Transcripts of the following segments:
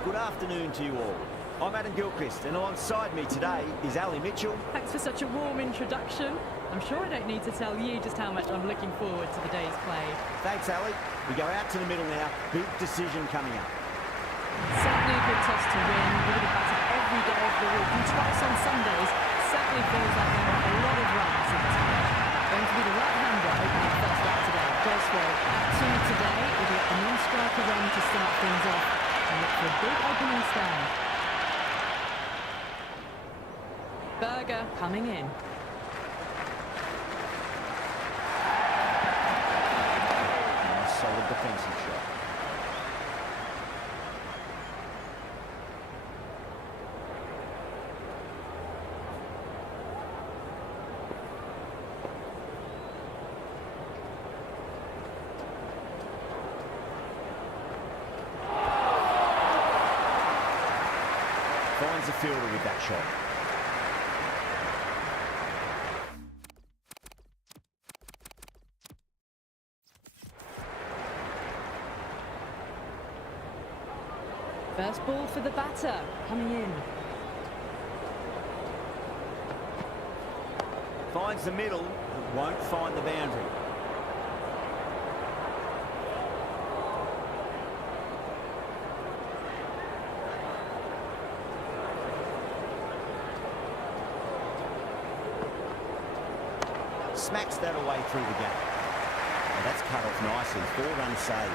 Good afternoon to you all. I'm Adam Gilchrist, and alongside me today is Ali Mitchell. Thanks for such a warm introduction. I'm sure I don't need to tell you just how much I'm looking forward to the day's play. Thanks, Ali. We go out to the middle now. Big decision coming up. Certainly a good toss to win. We're going to batter every day of the week, and twice on Sundays. Certainly feels like they want a lot of runs in this match. Going to be the right-hander opening first up today. Goswell at 2 today. We'll get a non-striker run to start things off and look for a big opening stand. Berger coming in. Solid defensive shot. Finds the fielder with that shot. First ball for the batter, coming in. Finds the middle, but won't find the boundary. Smacks that away through the gap. Now that's cut off nicely, 4 runs saved.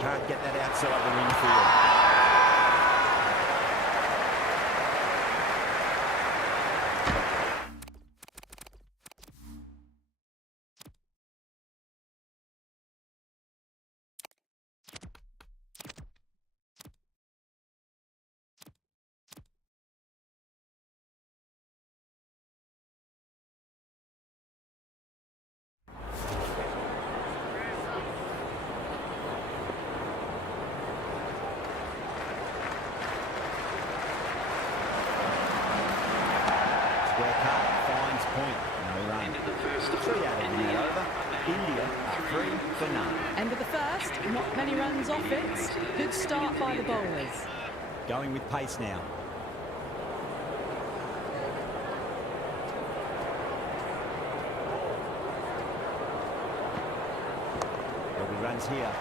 Can't get that outside the infield. End of the first, not many runs off it. Good start by the bowlers. Going with pace now. There'll be runs here.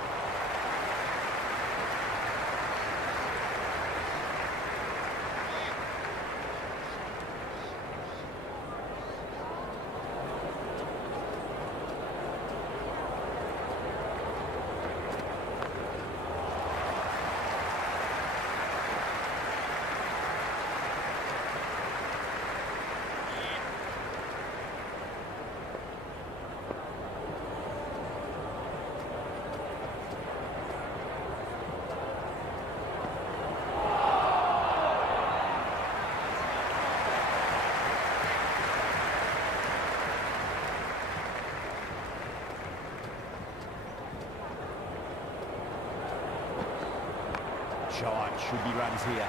Shot, should be runs here.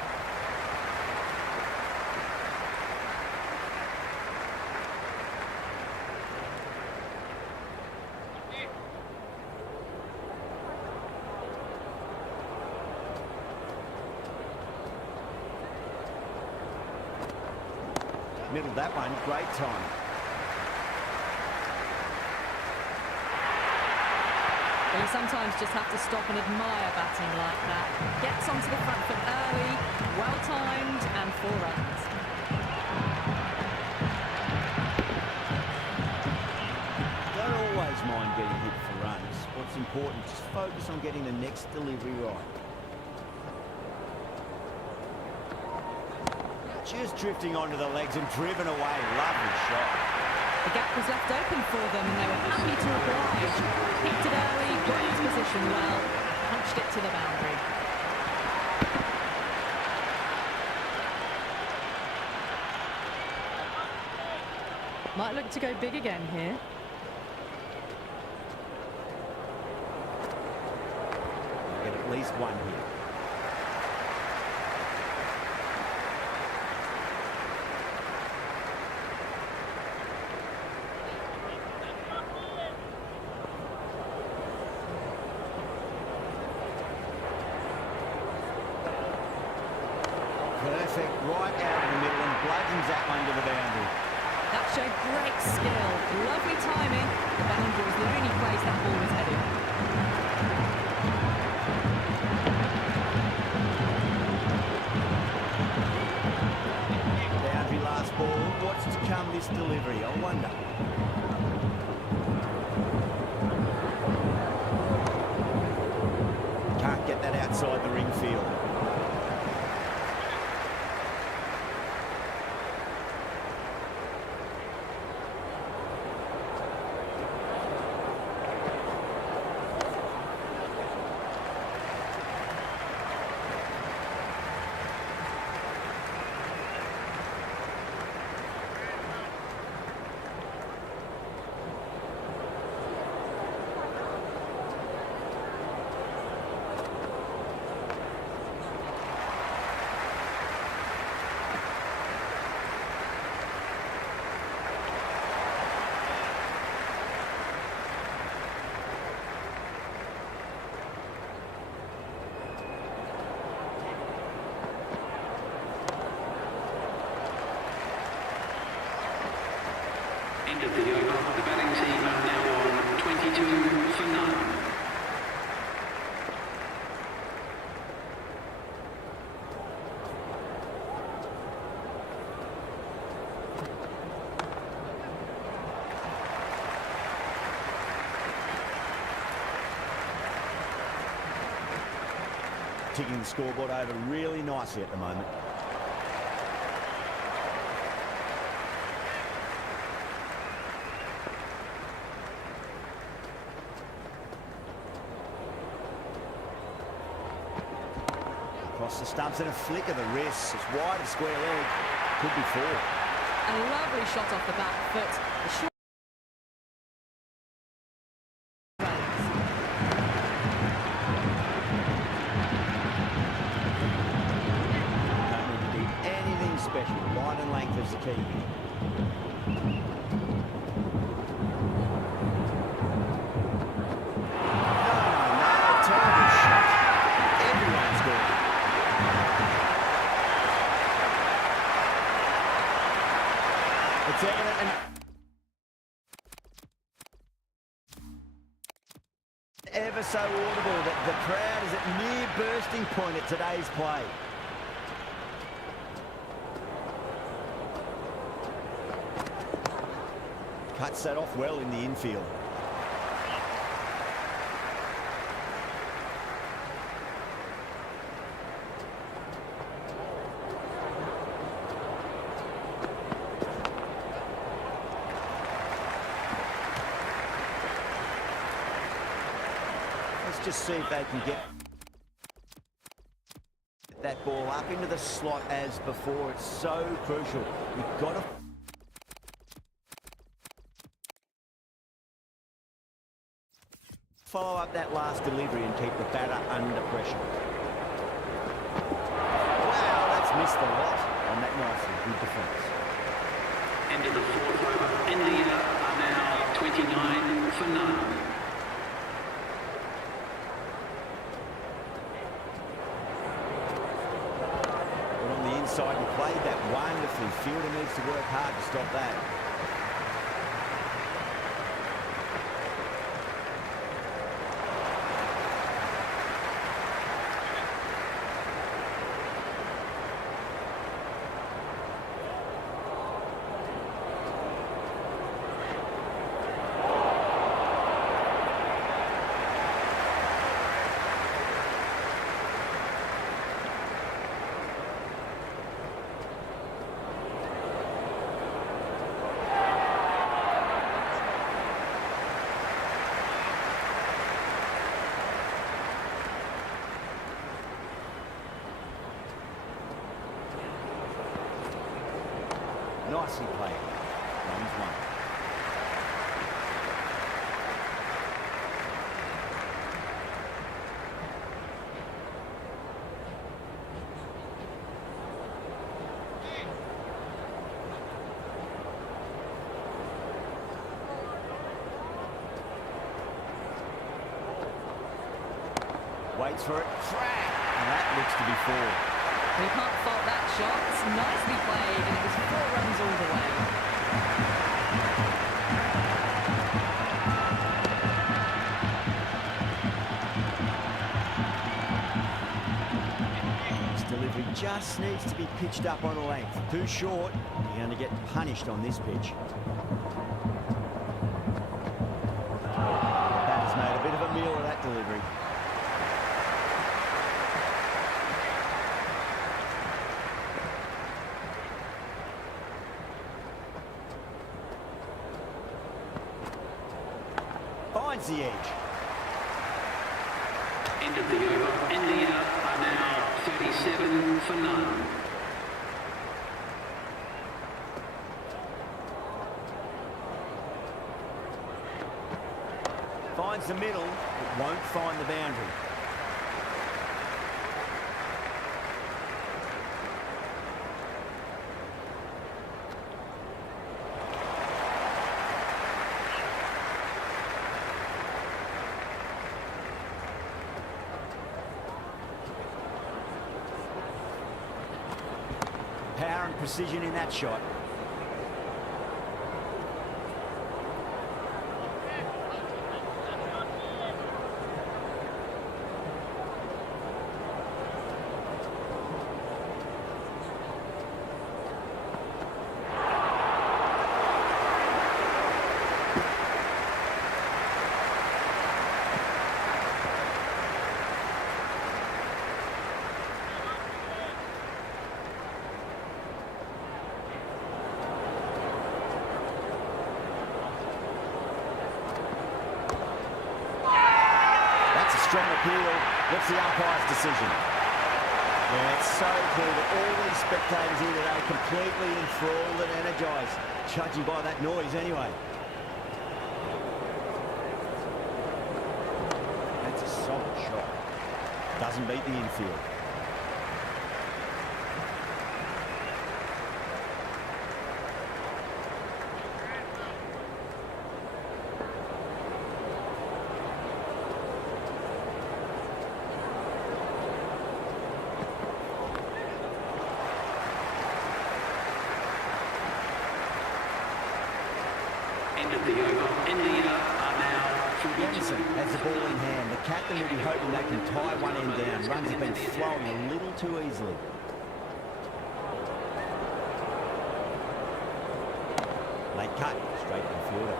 Middled that one, great time. Well, you sometimes just have to stop and admire batting like that. Gets onto the front foot early, well-timed, and 4 runs. Don't always mind getting hit for runs. What's important, just focus on getting the next delivery right. Just drifting onto the legs and driven away. Lovely shot. The gap was left open for them and they were happy to oblige. Picked it early, got into position well, punched it to the boundary. Might look to go big again here. Get at least one here. Perfect, right out of the middle and bludgeons that one to the boundary. That showed great skill, lovely timing. The boundary was the only place that ball was headed. Boundary last ball, what's to come this delivery, I wonder. Can't get that outside the ring field. End of the over. The batting team are now on 22 for none. Ticking the scoreboard over really nicely at the moment. Across the stumps and a flick of the wrist. It's wide of square leg. Could be four. A lovely shot off the back foot. The short Don't need to do anything special. Line and length is the key. No, terrible shot. Everyone's good. It's evident and ever so audible that the crowd is at near bursting point at today's play. Cuts that off well in the infield. Let's just see if they can get that ball up into the slot as before. It's so crucial. You've got to follow up that last delivery and keep the batter under pressure. Wow, that's missed the lot on that nicely. Good defence. End of the fourth over. India are now 29 for none. Got on the inside and played that wonderfully. Fielder needs to work hard to stop that. Nicely played. Runs one. Waits for it. Track. And that looks to be four. We can't fault that shot. It's nicely played, and it was 4 runs all the way. This delivery just needs to be pitched up on a length. Too short, you're going to get punished on this pitch. The batter's made a bit of a meal of that delivery. Finds the edge. End of the over. India are now 37 for none. Finds the middle, but won't find the boundary. Power and precision in that shot. Strong appeal. What's the umpire's decision? Yeah, it's so clear that all these spectators here today completely enthralled and energised, judging by that noise anyway. That's a solid shot. Doesn't beat the infield. End of the over. India are now 42. Jensen has the ball in hand. The captain will be hoping they can tie one end down. Runs have been flowing a little too easily. Late cut, straight to the fielder.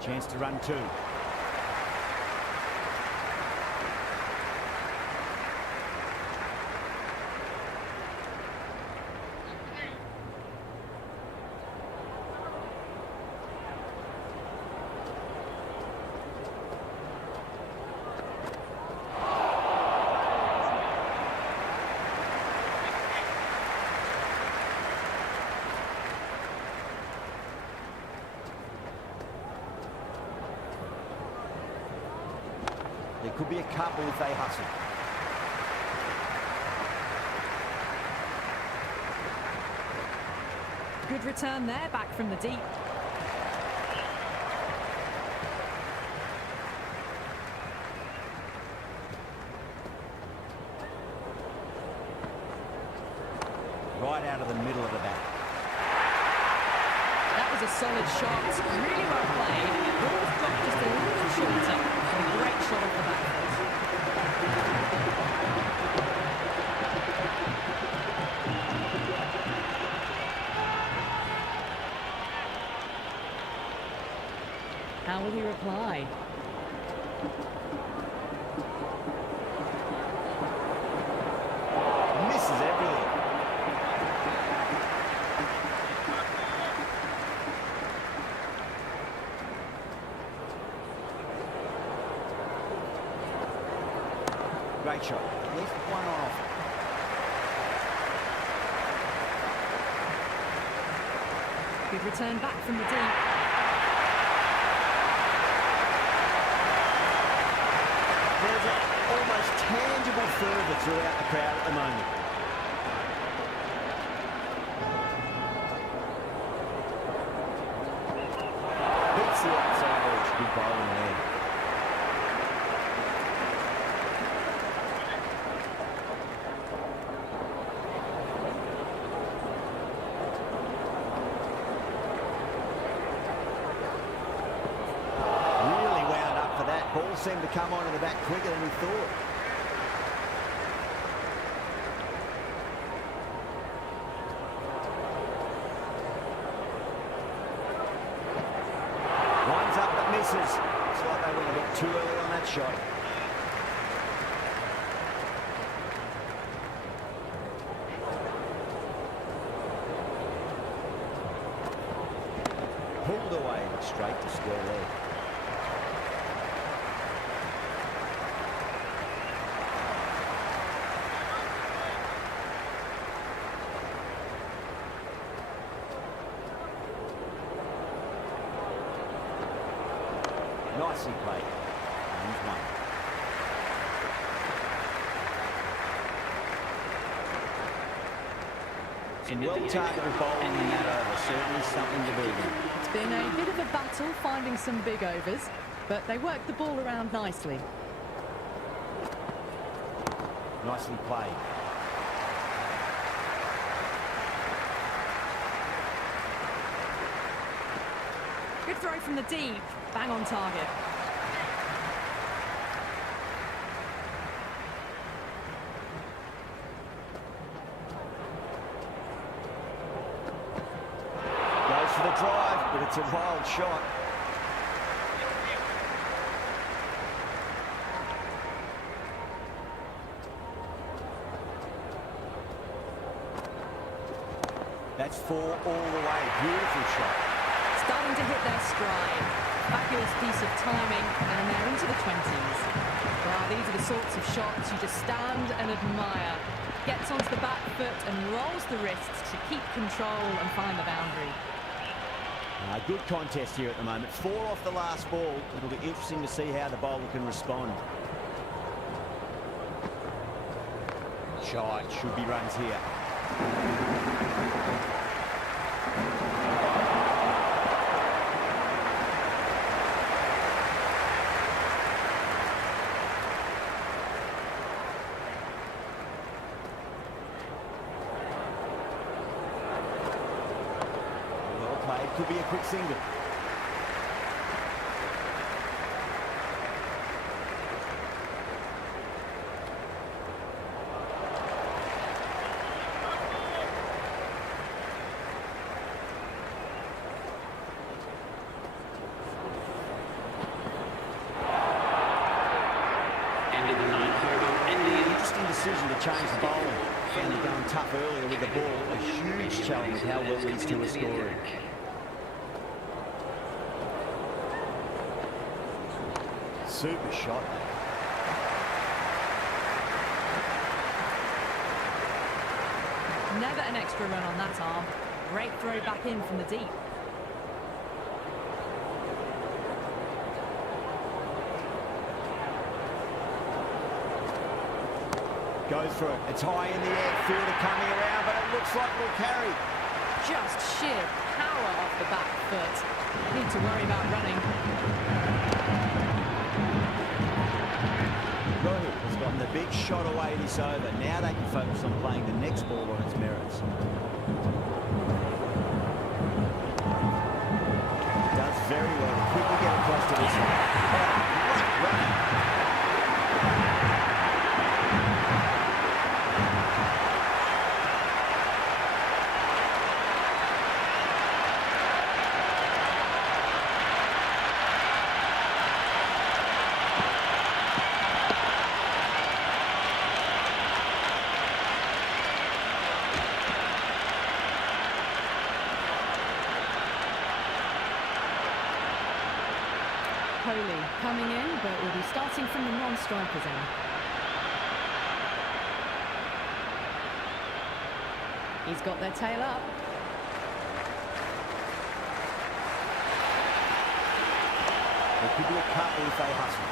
Chance to run two. There could be a couple if they hustle. Good return there, back from the deep. Right out of the middle of the bat. That was a solid shot, really well played. Ball's got just a little shorter. A great shot off the back foot. How will he reply? Misses everything. Great shot. At least one on offer. Good return back from the deep. There's an almost tangible fervour throughout the crowd at the moment. Hits the outside edge. Good bowling there. Ball seemed to come onto the back quicker than we thought. Winds up but misses. Looks like they went a bit too early on that shot. Pulled away but straight to square leg. Nicely played. He's one. Some well-targeted bowling in that over. Certainly something to build on. It's been a bit of a battle finding some big overs, but they worked the ball around nicely. Nicely played. Good throw from the deep. Bang on target. Goes for the drive, but it's a wild shot. That's 4 all the way. Beautiful shot. Starting to hit their stride. Fabulous piece of timing, and they're into the 20s. Well, these are the sorts of shots you just stand and admire. Gets onto the back foot and rolls the wrists to keep control and find the boundary. Good contest here at the moment. 4 off the last ball. It'll be interesting to see how the bowler can respond. Shy, should be runs here. Could be a quick single. End of the ninth over. Interesting decision to change the bowling. Found it going tough earlier with the ball. A huge challenge how well these two are scoring. Super shot. Never an extra run on that arm. Great throw back in from the deep. Goes for it. It's high in the air. Fielder coming around, but it looks like we'll carry. Just sheer power off the back foot. Need to worry about running. Has gotten the big shot away this over. Now they can focus on playing the next ball on its merits. Does very well to quickly get across to this one. Oh, great run. Coley coming in, but will be starting from the non-strikers end. He's got their tail up. There could be a couple if they hustle.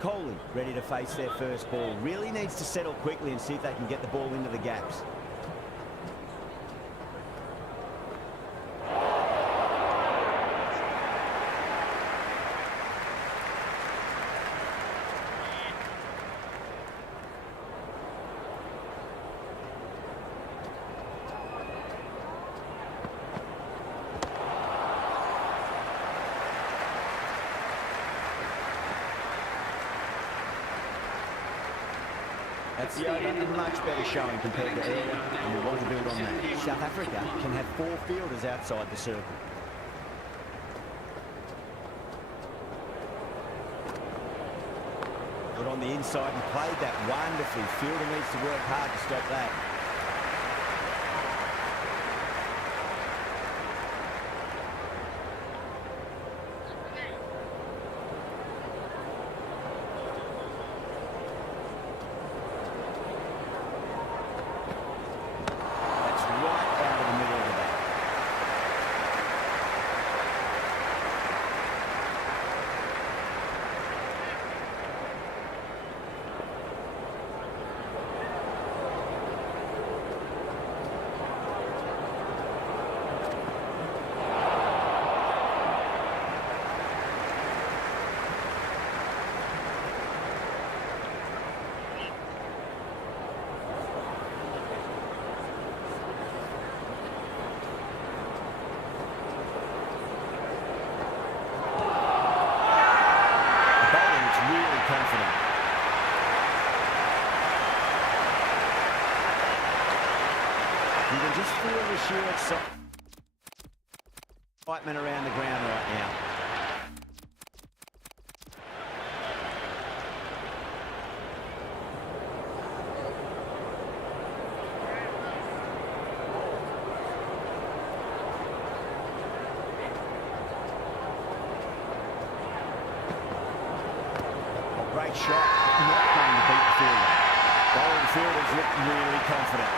Coley ready to face their first ball. Really needs to settle quickly and see if they can get the ball into the gaps. That's the over, a much better showing compared to earlier, and we want to build on that. South Africa can have 4 fielders outside the circle. Put on the inside and played that wonderfully. Fielder needs to work hard to stop that. You can just feel the sheer excitement around the ground right now. Great shot, not going to beat the fielder. Bowling fielders look really confident.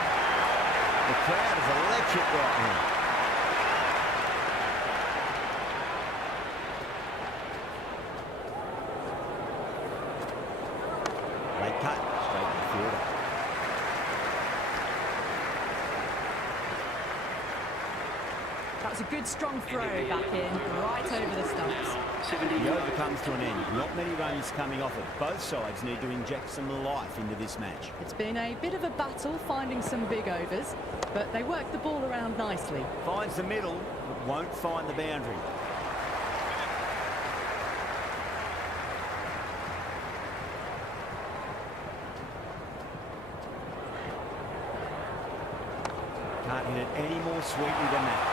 The crowd is electric right now. Late cut, straight to the fielder. That's a good strong throw back in, right over the stumps. The over comes to an end. Not many runs coming off it. Both sides need to inject some life into this match. It's been a bit of a battle finding some big overs, but they work the ball around nicely. Finds the middle, but won't find the boundary. Can't hit it any more sweetly than that.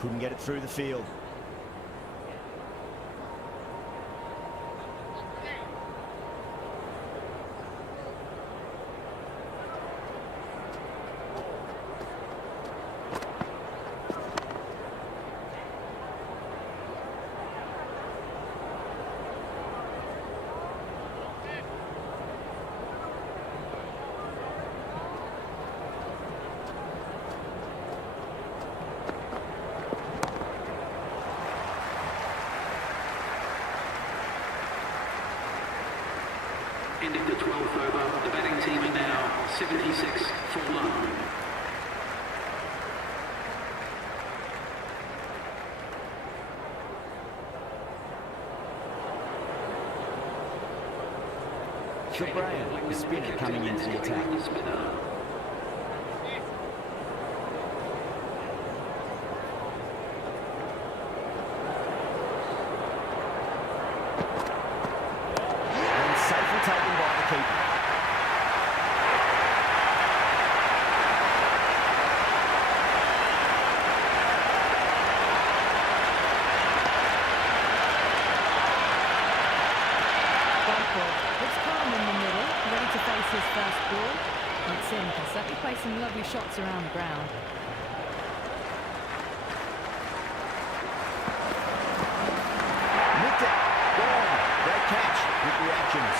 Couldn't get it through the field. End of the 12th over. The batting team are now 76 for 1. Mitchell Brown, the spinner, coming into the attack. And safely taken by the keeper. Looks calm in the middle, ready to face his first ball. It's in, can certainly play some lovely shots around the ground. Nicked it. Gone. Great catch with reactions.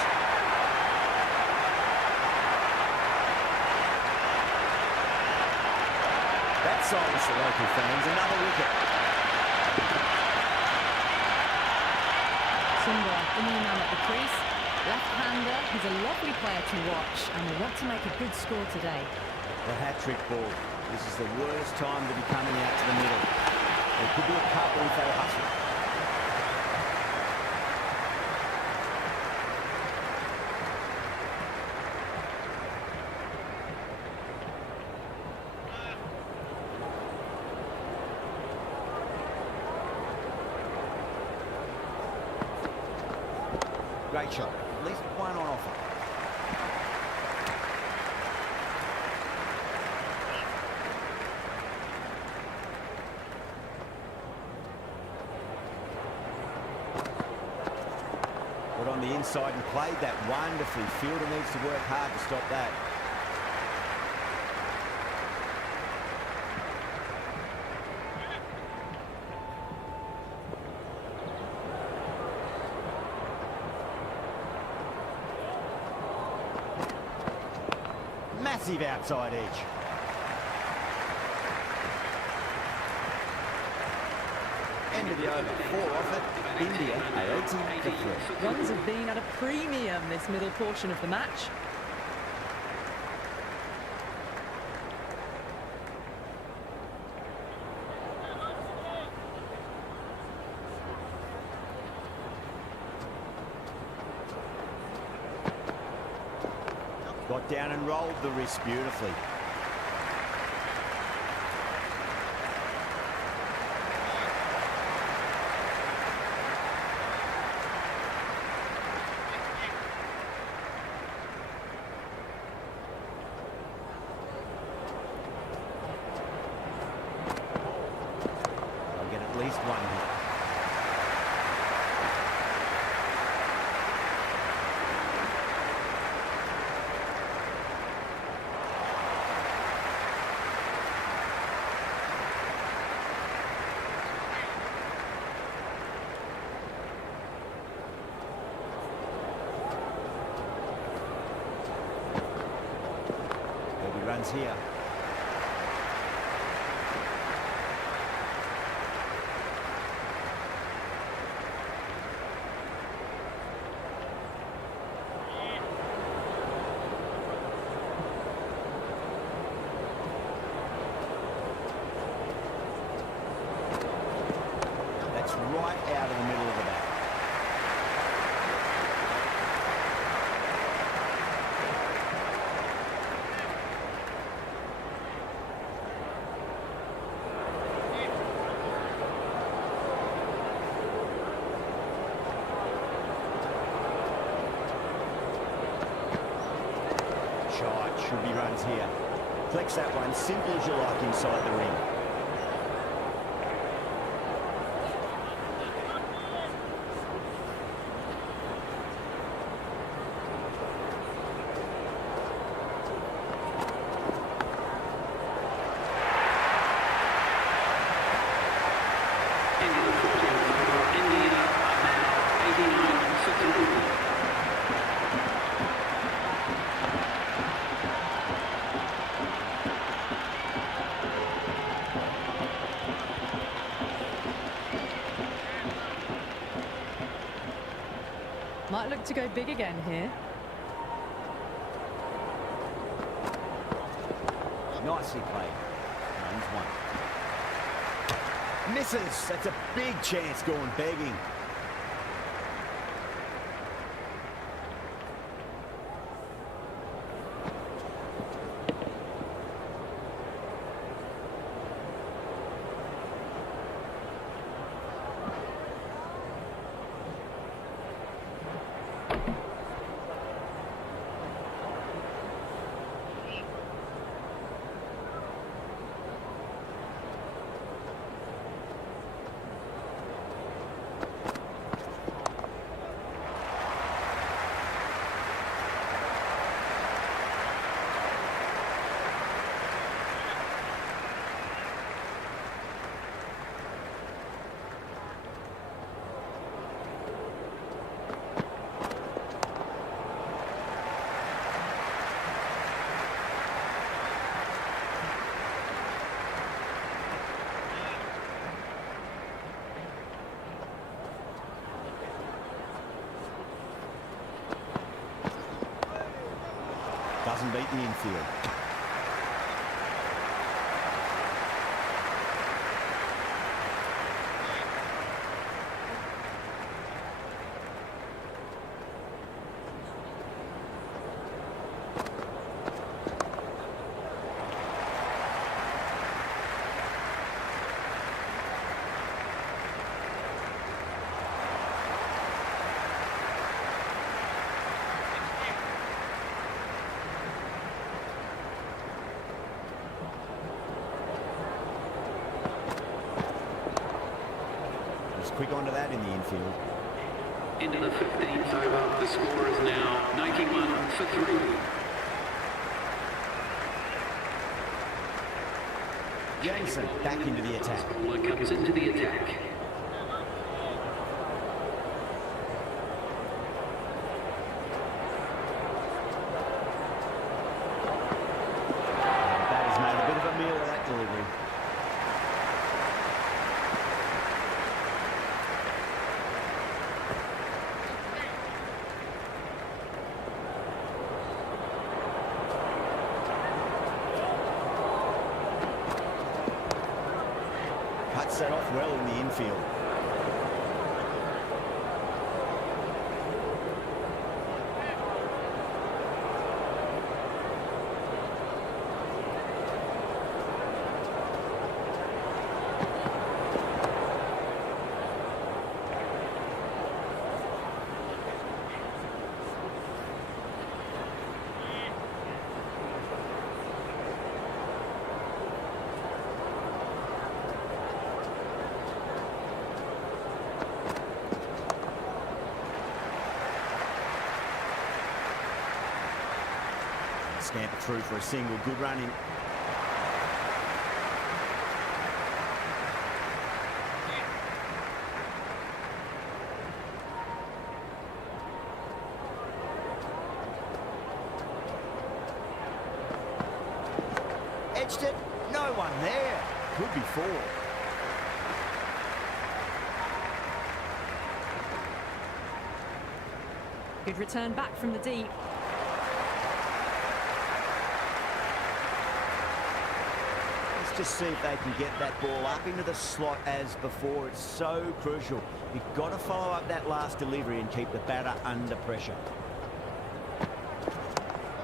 That silenced the local fans. Another wicket. Sundar, the new man at the crease. Left-hander, he's a lovely player to watch and will want to make a good score today. The hat-trick ball. This is the worst time to be coming out to the middle. There could be a couple if they hustle. Great shot. At least one on offer. Got on the inside and played that wonderfully. Fielder needs to work hard to stop that. Massive outside edge. End of the over. 4 off it. India 80 for 3. Runs have been at a premium this middle portion of the match. Got down and rolled the wrist beautifully. I'll get at least one here. Runs here. That's right out of the middle of the bat. Should be runs here. Flex that one, simple as you like inside the ring. Might look to go big again here. Nicely played. Runs one. Misses. That's a big chance going begging. doesn't beat the infield. Quick onto that in the infield. Into the 15th over. The score is now 91 for 3. Jameson back into the attack. Bowler comes into the attack. That has made a bit of a meal of that delivery. Cuts that off well in the infield. Stamp it through for a single. Good running. Edged it. No one there. Could be 4. Good return back from the deep. Just see if they can get that ball up into the slot as before. It's so crucial. You've got to follow up that last delivery and keep the batter under pressure.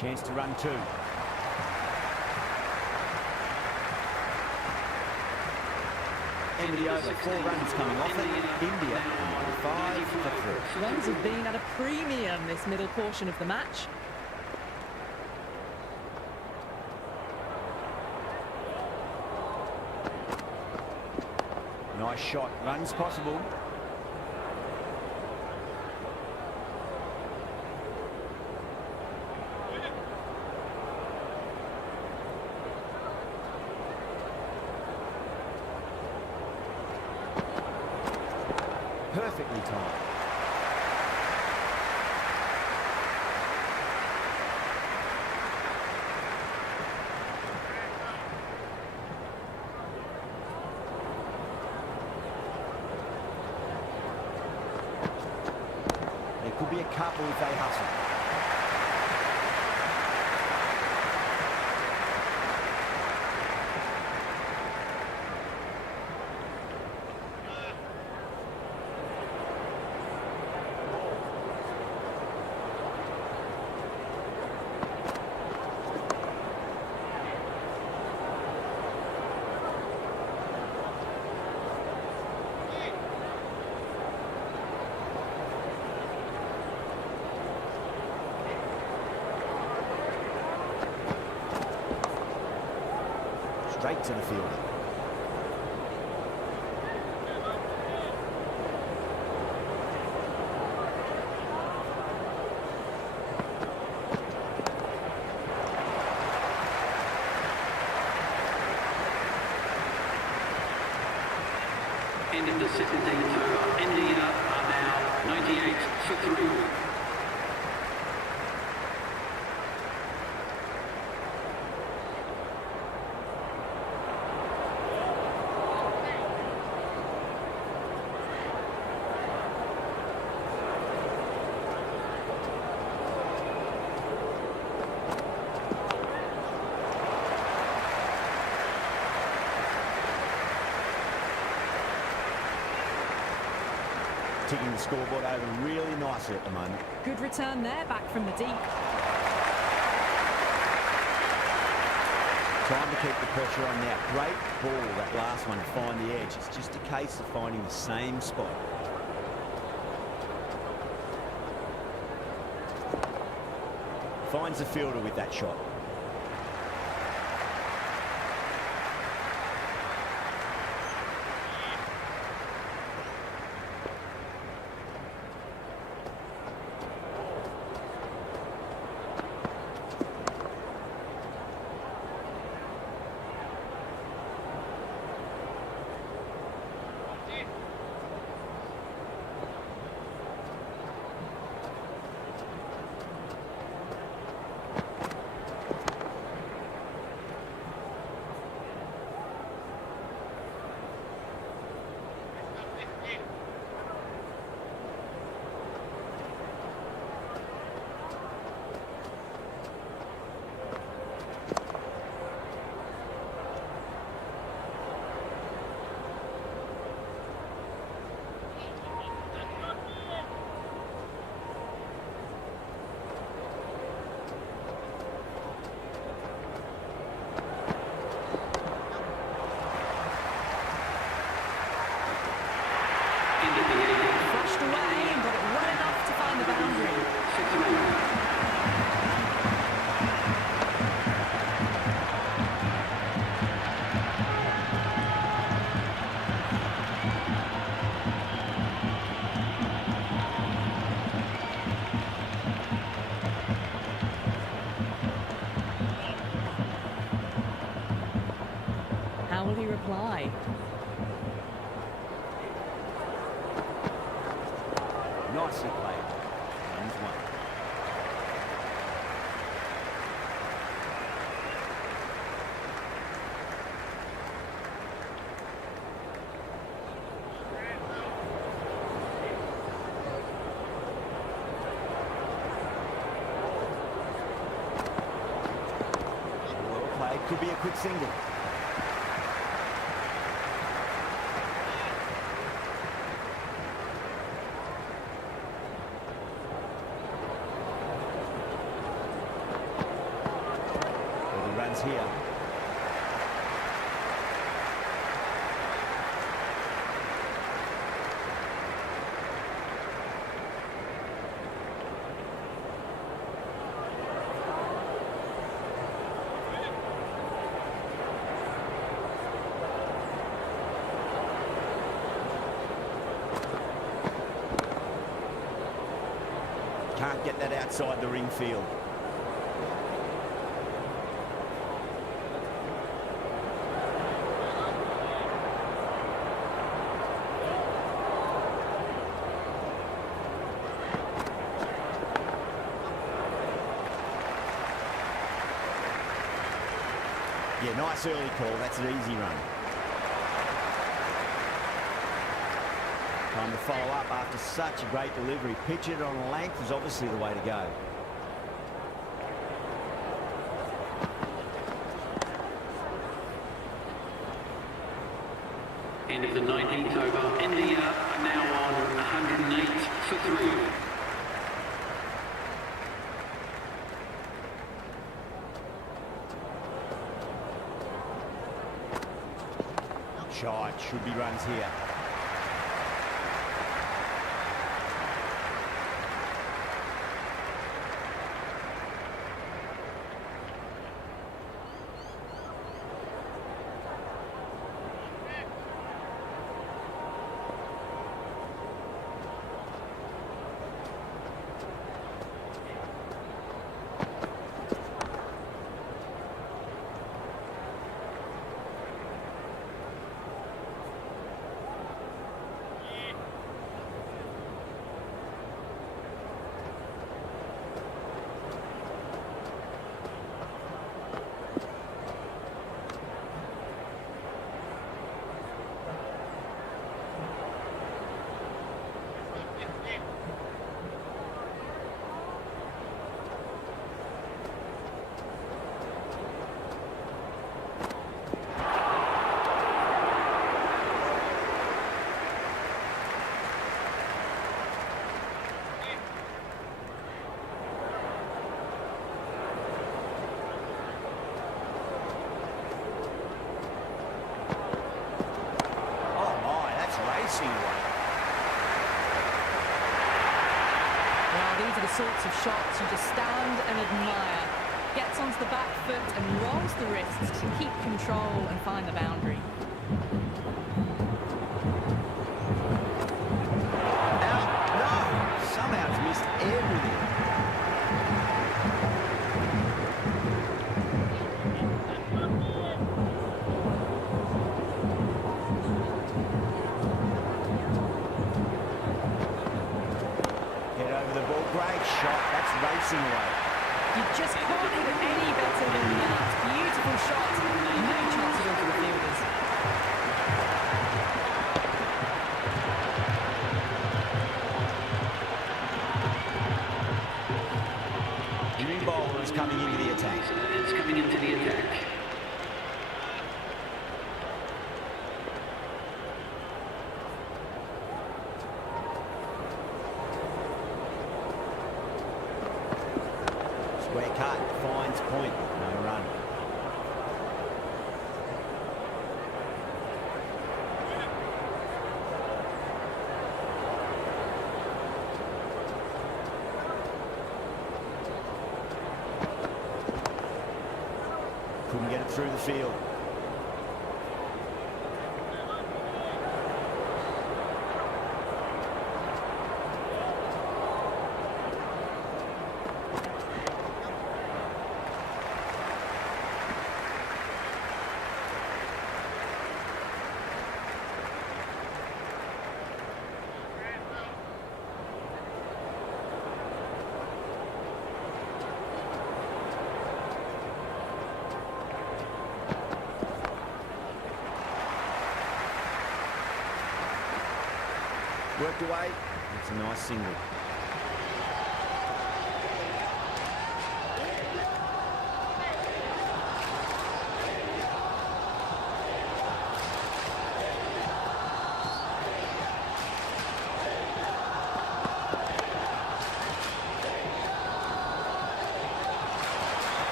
Chance to run 2. End of the over. 4 runs coming off it. India 5 for 3. Runs have been at a premium this middle portion of the match. Nice shot. Runs possible. Perfectly timed. Could be a couple if they hustle. Straight to the field. End of the 17th over. India are now 98 for 3. ticking the scoreboard over really nicely at the moment. Good return there, back from the deep. Time to keep the pressure on now. Great ball, that last one, to find the edge. It's just a case of finding the same spot. Finds the fielder with that shot. Flushed away and got it well enough to find the boundary. How will he reply? Nicely played. Runs one. Well played. Could be a quick single. Runs here. Can't get that outside the ring field. Yeah, nice early call. That's an easy run. Time to follow up after such a great delivery. Pitch it on length is obviously the way to go. End of the 19th over. India now on 108 for 3. Shot, should be runs here. racing away. Well, these are the sorts of shots you just stand and admire. Gets onto the back foot and rolls the wrists to keep control and find the boundary. Out. No! Somehow it's missed everything. Head over the ball. Great shot. That's racing away. You just can't hit it any better than that. Beautiful shot. No chance at all for the fielders. New bowler is coming into the attack. It's coming into the attack. Square cut. Finds point. No run. Couldn't get it through the field. Worked away. It's a nice single.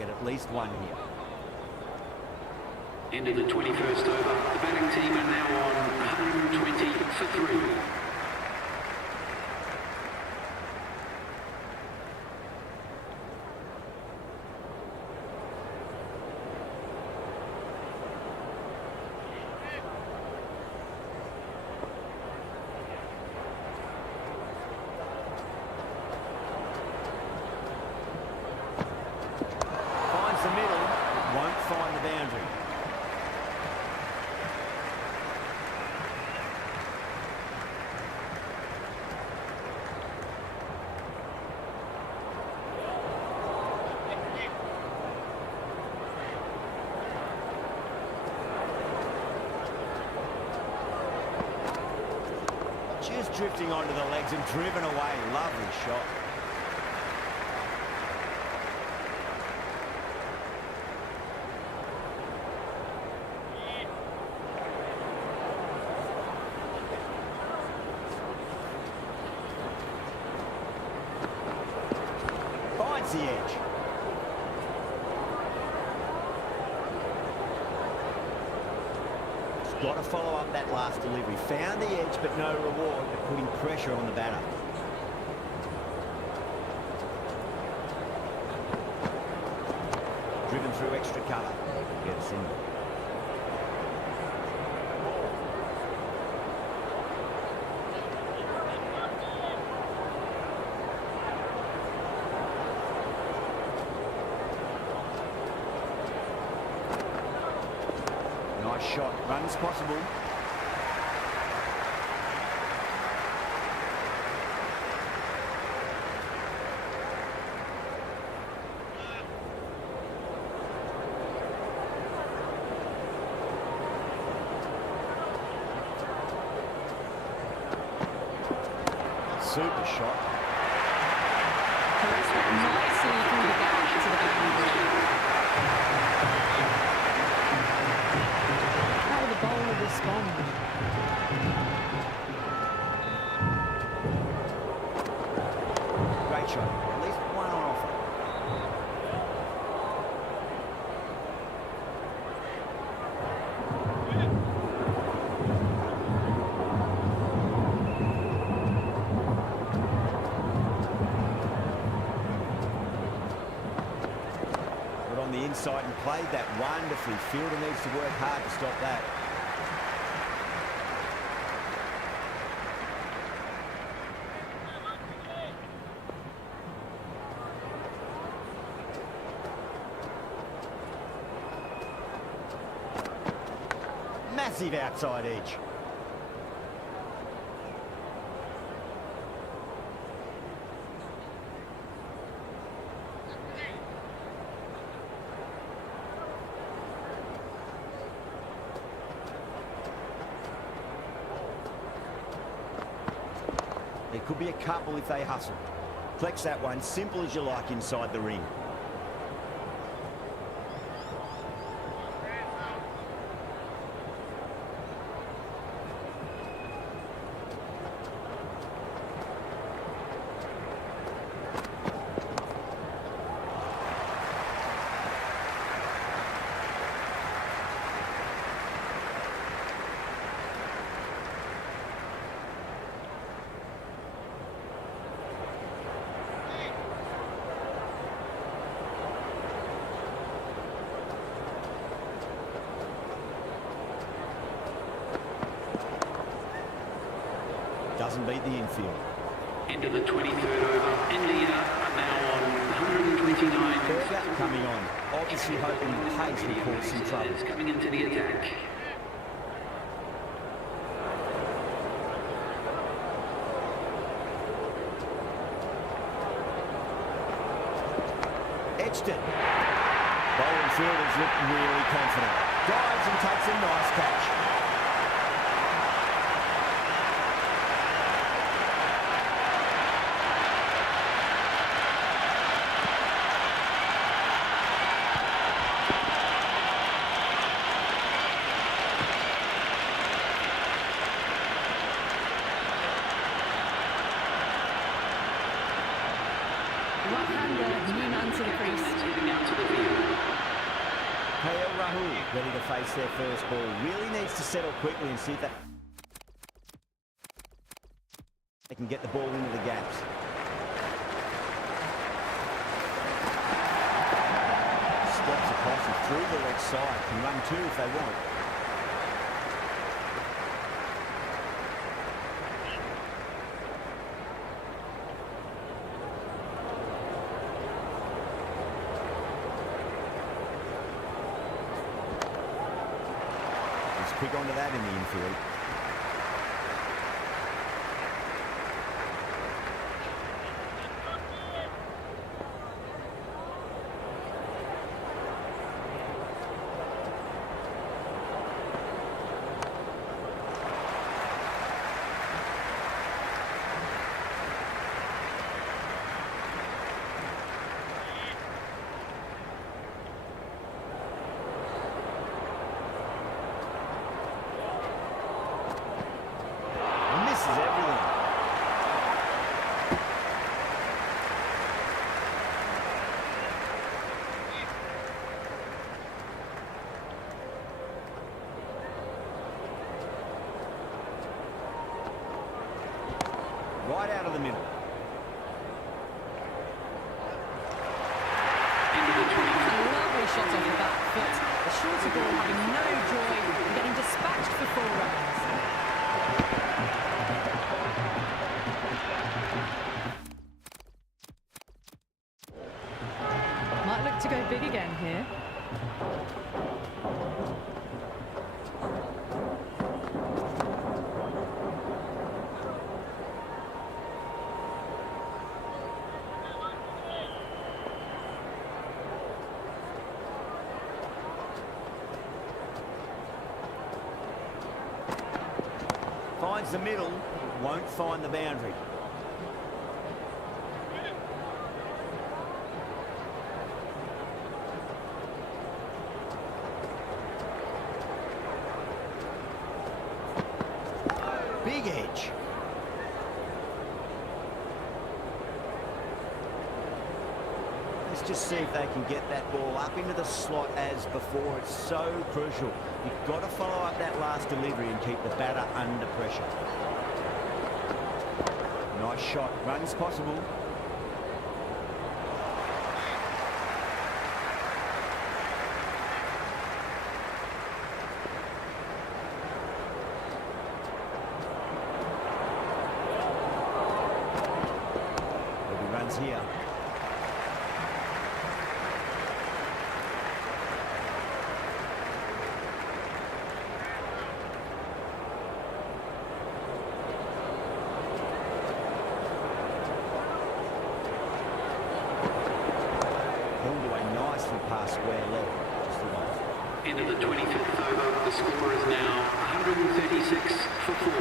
At least one here. End of the 21st over. The batting team are now on 120 for 3. The middle, won't find the boundary. Just drifting onto the legs and driven away. Lovely shot. Finds the edge. He's got to follow up that last delivery. Found the edge, but no reward, but putting pressure on the batter. Driven through extra cover. Get a single. Nice shot. Runs possible. Super shot. Caressed it nicely through the gap to the boundary. How will the bowler respond? Nacho. At least one on offer. Put on the inside and played that wonderfully. Fielder needs to work hard to stop that. Massive outside edge. There could be a couple if they hustle. Flex that one, simple as you like inside the ring. Doesn't beat the infield. End of the 23rd over. India are now on 129. Berger coming on. Obviously hoping pace will cause some trouble. Is coming into the attack. Edged it. Bowling fielders look really confident. Dives and takes a nice catch. Ready to face their first ball. Really needs to settle quickly and see if they can get the ball into the gaps. Steps across and through the leg side. Can run two if they want. Quick onto that in the infield. Right out of the middle. Lovely shot off the back foot. The shorter ball having no joy and getting dispatched for 4 runs. Might look to go big again here. Finds the middle, won't find the boundary. Big edge. Let's just see if they can get that ball up into the slot as before. It's so crucial. You've got to follow up that last delivery and keep the batter under pressure. Nice shot. Runs possible. Here. Pulled away nicely past square leg. Just the off. End of the 25th over. The score is now 136 for 4.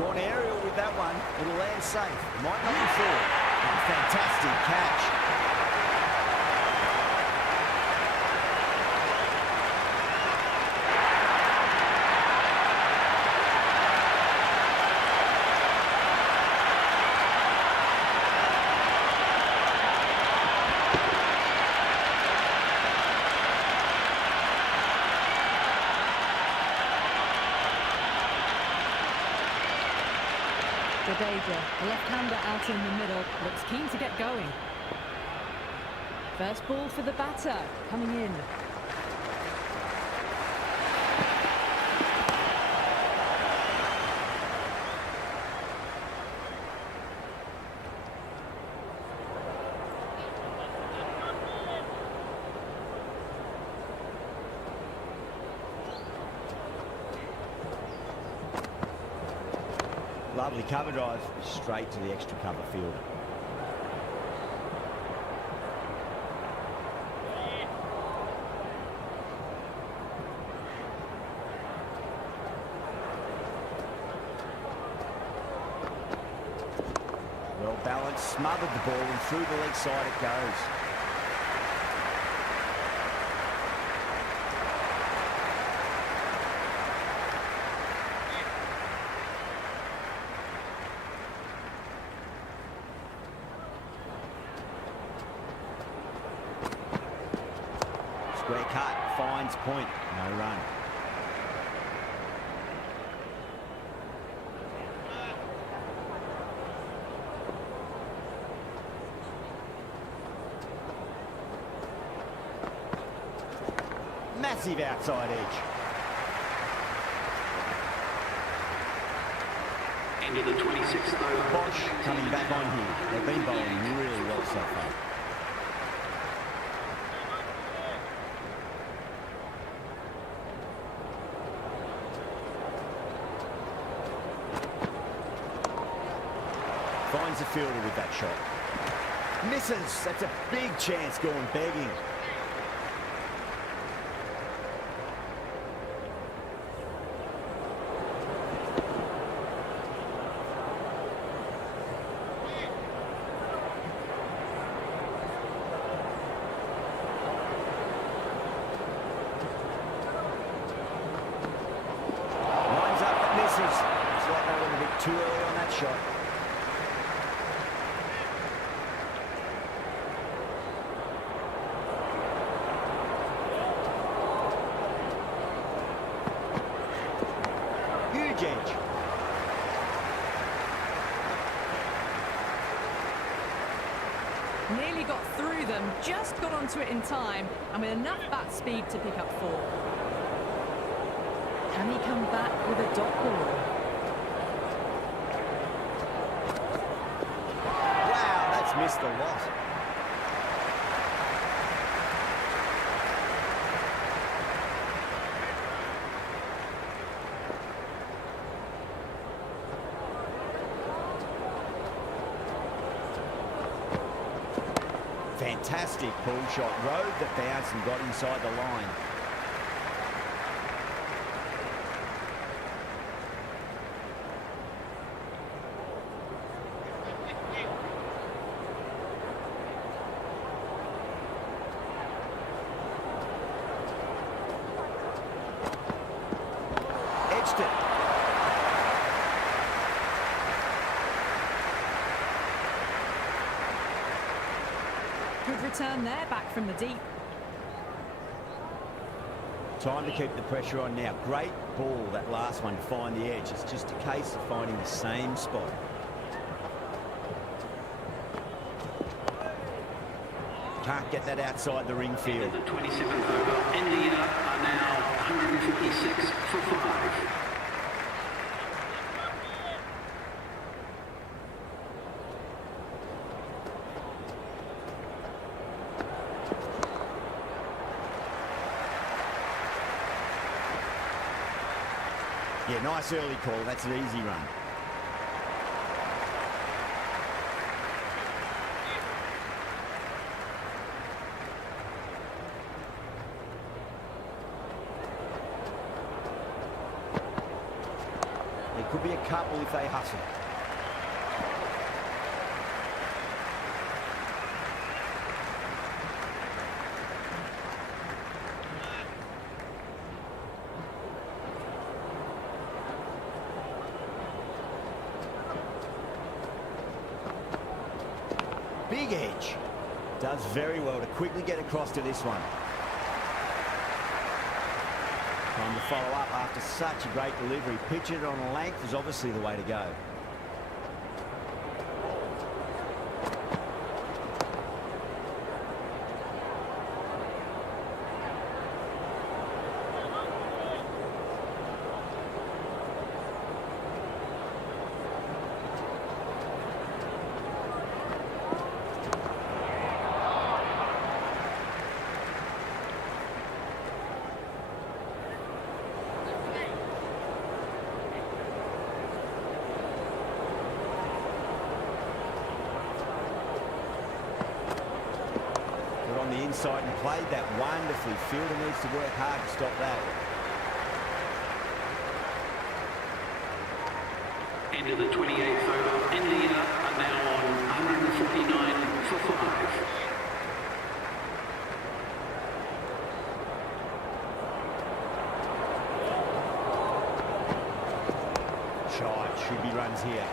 Gone aerial with that one. It'll land safe. Might not be full. Fantastic catch. The left-hander out in the middle, looks keen to get going. First ball for the batter, coming in. Lovely cover drive, straight to the extra cover field. Well balanced, smothered the ball and through the leg side it goes. Square cut, finds point, no run. Massive outside edge. End of the 26th over. Bosch coming back on here. They've been bowling really well so far. Finds the fielder with that shot. Misses. That's a big chance going begging. Lines up, but misses. It's like they went a bit too early on that shot. Huge edge. Nearly got through them, just got onto it in time, and with enough bat speed to pick up 4. Can he come back with a dot ball? Wow, that's missed a lot. Fantastic pull shot. Rode the bounce and got inside the line. return there, back from the deep. Time to keep the pressure on now. Great ball, that last one, to find the edge. It's just a case of finding the same spot. Can't get that outside the ring field. The 27th over, India are now 156 for 5. Yeah, nice early call. That's an easy run. There could be a couple if they hustle. Big edge. Does very well to quickly get across to this one. Time to follow up after such a great delivery. Pitch it on a length is obviously the way to go. On the inside and played that wonderfully. Fielder needs to work hard to stop that. End of the 28th over, India are now on 149 for 5. Shot, should be runs here.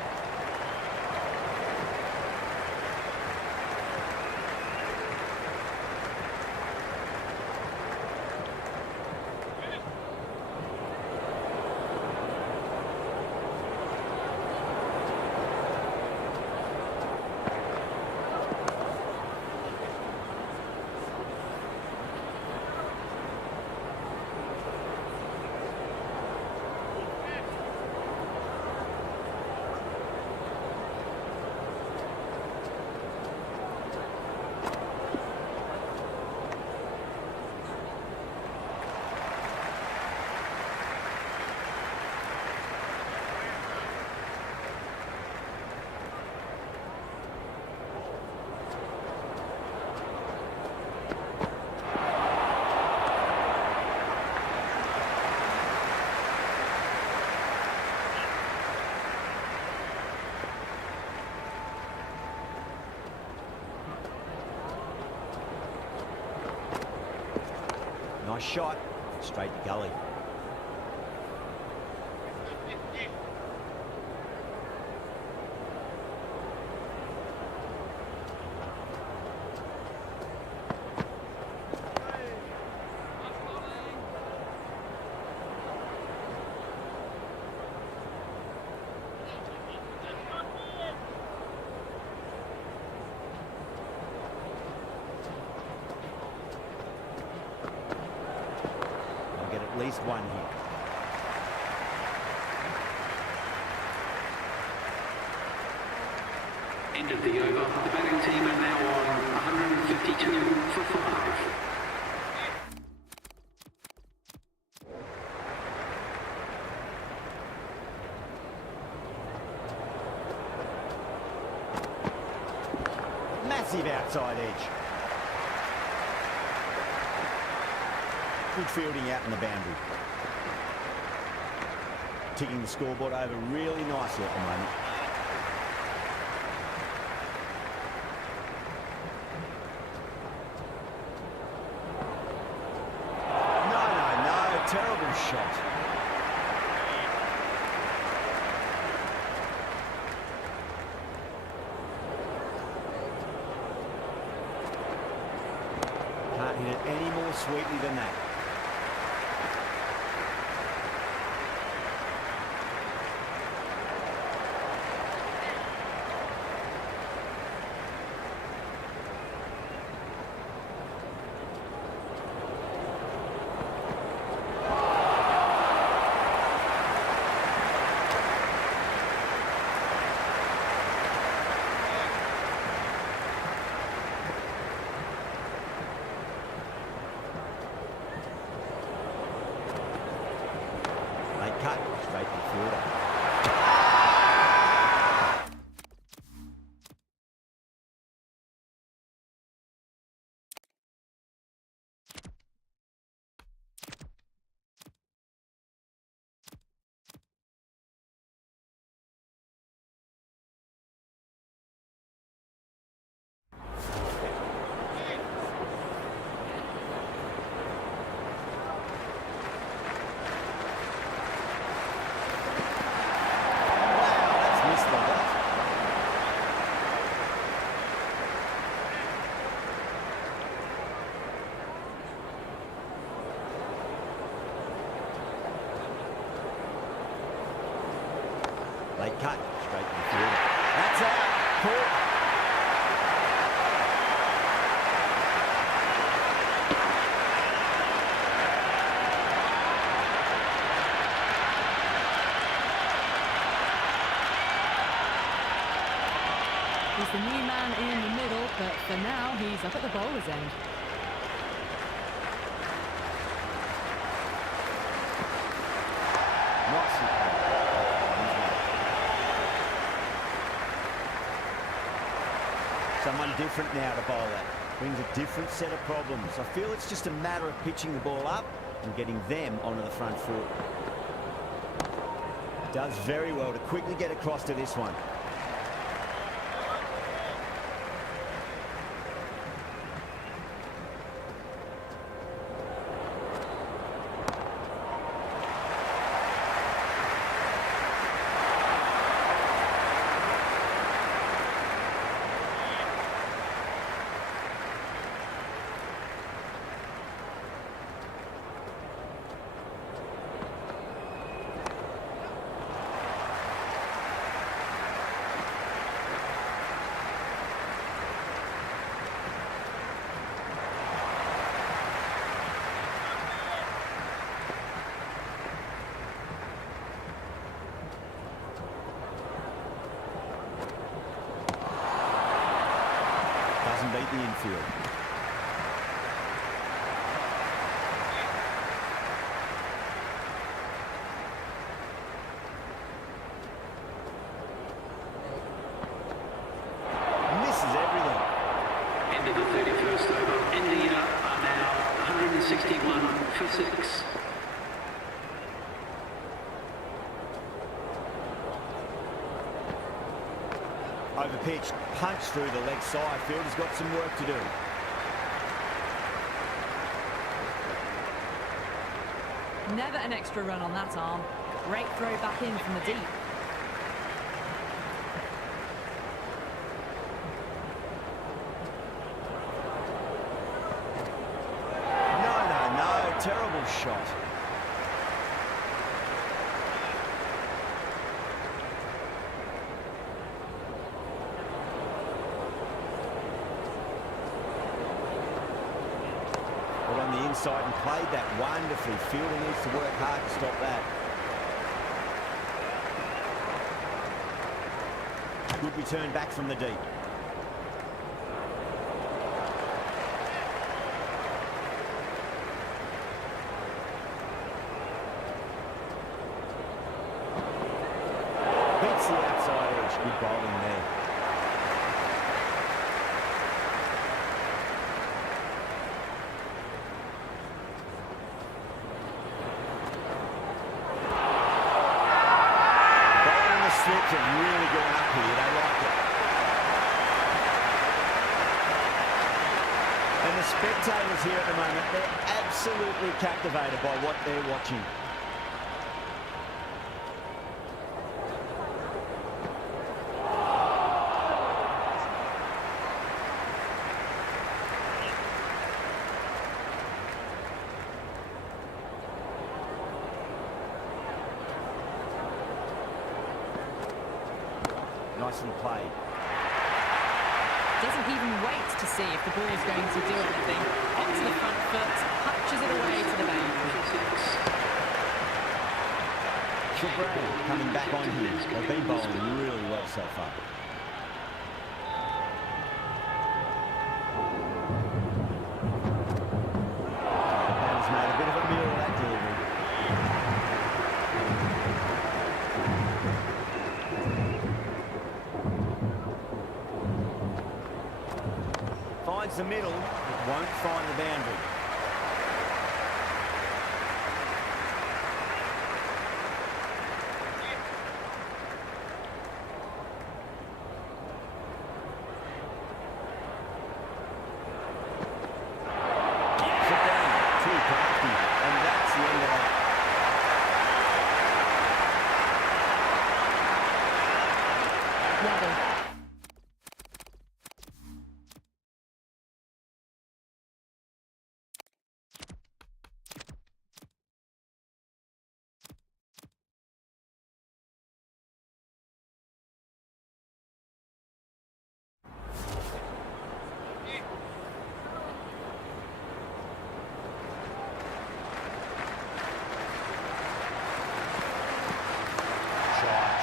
Nice shot, straight to gully. At least one here. End of the over, the batting team are now on 152 for 5. Massive outside edge. Good fielding out in the boundary. Ticking the scoreboard over really nicely at the moment. No, terrible shot. can't hit it any more sweetly than that. Cut straight to the fielder. They cut straight to the field. That's out. Caught. He's the new man in the middle, but for now, he's up at the bowler's end. Someone different now to bowl at. Brings a different set of problems. I feel it's just a matter of pitching the ball up and getting them onto the front foot. Does very well to quickly get across to this one. Doesn't beat the infield. Misses everything. End of the 31st over. India are now 161 for 6. Overpitched, punch through the leg side. Fielder's got some work to do. Never an extra run on that arm. Great throw back in from the deep. No. Terrible shot. On the inside and played that wonderfully. Fielder needs to work hard to stop that. Good return back from the deep. Beats the outside edge. Good bowling there. Slips have really gone up here. They like it. And the spectators here at the moment, they're absolutely captivated by what they're watching. Nice little play. Doesn't even wait to see if the ball is going to do anything. Onto the front foot, punches it away to the bank. Brown coming back on here. They've been bowling really well so far. Brown's made a bit of a meal of that delivery. Finds the middle, but won't find the boundary.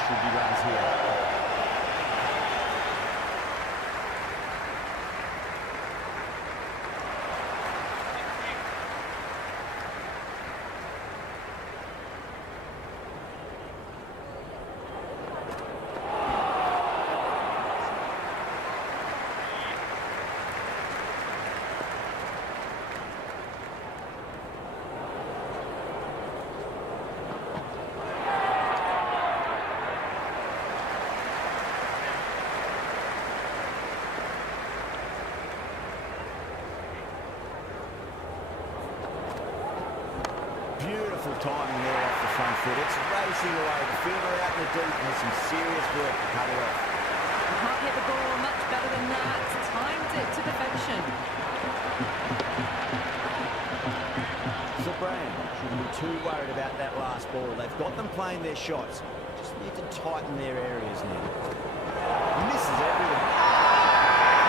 Should be runs here. Beautiful timing there off the front foot. It's racing away. The fielder out in the deep has some serious work to cut it off. You can't hit the ball much better than that. Timed it to perfection. Brown shouldn't be too worried about that last ball. They've got them playing their shots. Just need to tighten their areas now. Misses everything.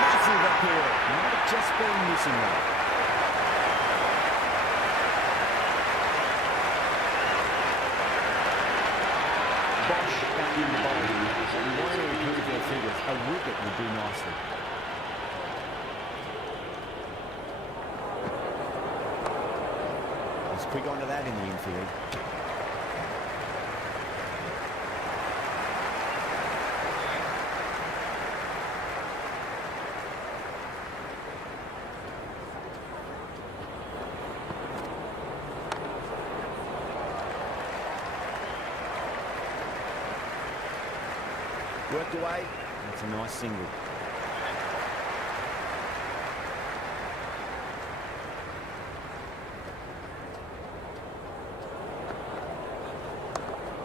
Massive appeal. Might have just been missing that. Bosch back in the bowling. We want to improve their figures. A wicket would do nicely. Let's quick onto that in the infield. Worked away. That's a nice single.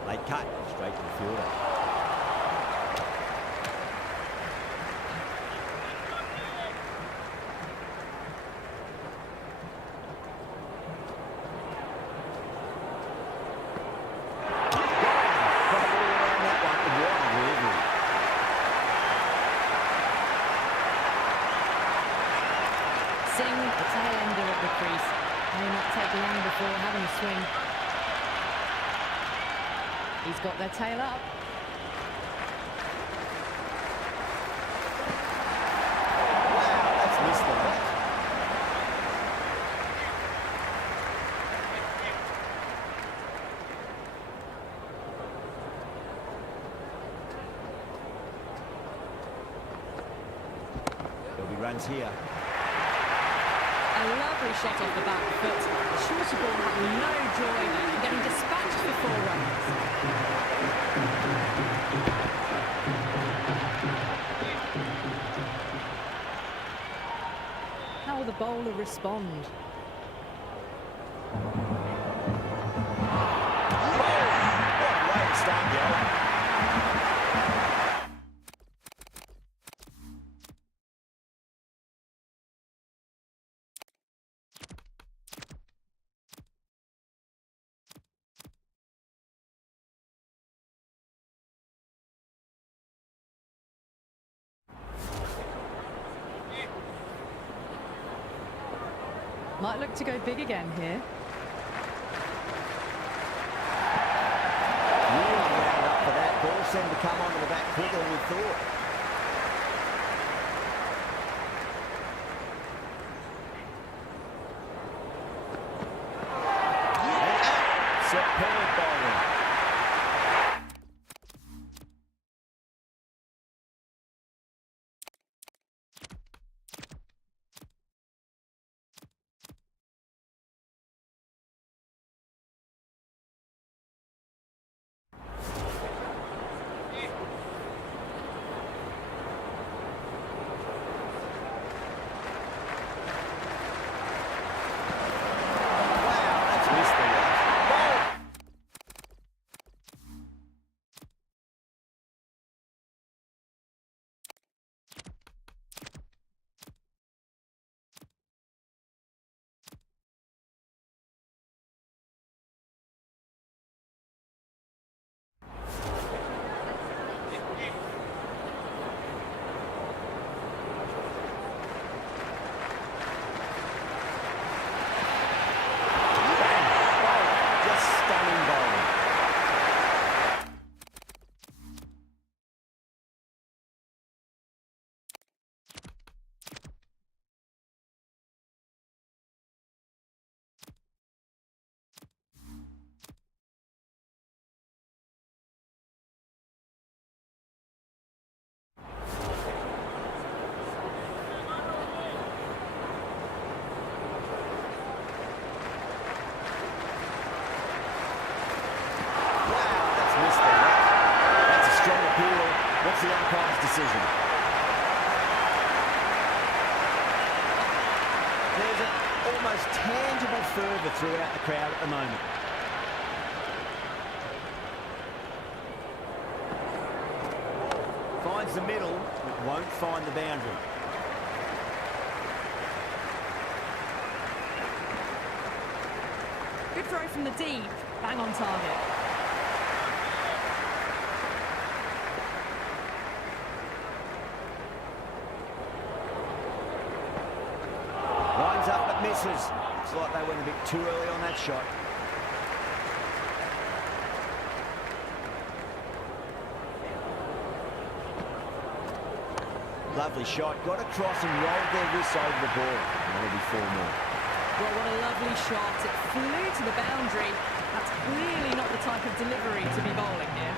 Late cut, straight to the fielder. The tail ender at the crease. May not take long before having a swing. He's got their tail up. Wow, that's missed the net. There'll be runs here. A lovely shot off the back foot. Shorter ball having no joy and getting dispatched for 4 runs. How will the bowler respond? What a way to start the over. Might look to go big again here. Really wound up for that. Ball seemed to come onto the back quicker than we thought. Superb bowling. What's the umpire's decision? There's an almost tangible fervour throughout the crowd at the moment. Finds the middle, but won't find the boundary. Good throw from the deep, bang on target. Lines up but misses. Looks like they went a bit too early on that shot. Lovely shot. Got across and rolled their wrists over the ball. And that'll be 4 more. Well, what a lovely shot. It flew to the boundary. That's clearly not the type of delivery to be bowling here.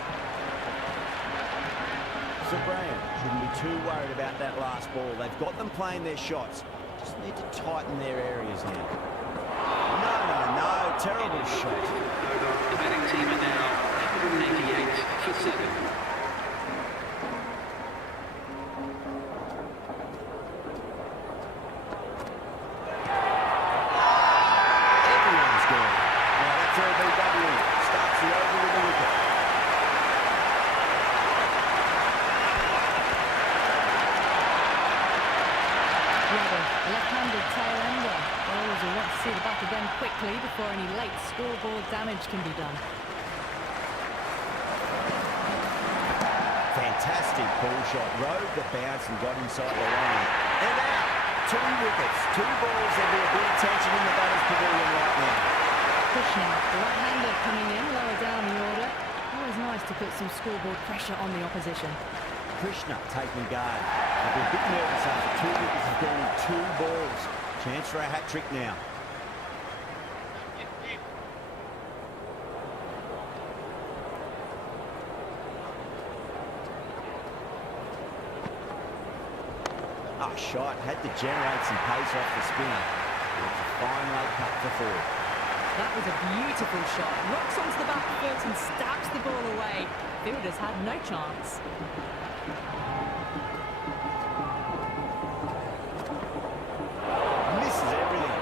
So Graham shouldn't be too worried about that last ball. They've got them playing their shots. Just need to tighten their areas now. No. Terrible shot. The batting team are now 188 for 7. Everyone's going. Now that's LBW. Starts the over with a wicket. A left-handed tail-ender. Bowlers will want to see the bat again quickly before any late scoreboard damage can be done. Fantastic ball shot. Rode the bounce and got inside the line. And out. 2 wickets. 2 balls. There'll be a bit of tension in the batter's pavilion right now. Krishna, the right-hander coming in lower down the order. Always nice to put some scoreboard pressure on the opposition. Krishna taking guard. They'll be a bit nervous after 2 wickets have gone in 2 balls. Chance for a hat-trick now. Shot. Had to generate some pace off the spinner. It's a fine late cut for 4. That was a beautiful shot. Rocks onto the back foot and stabs the ball away. Fielders had no chance. Misses everything.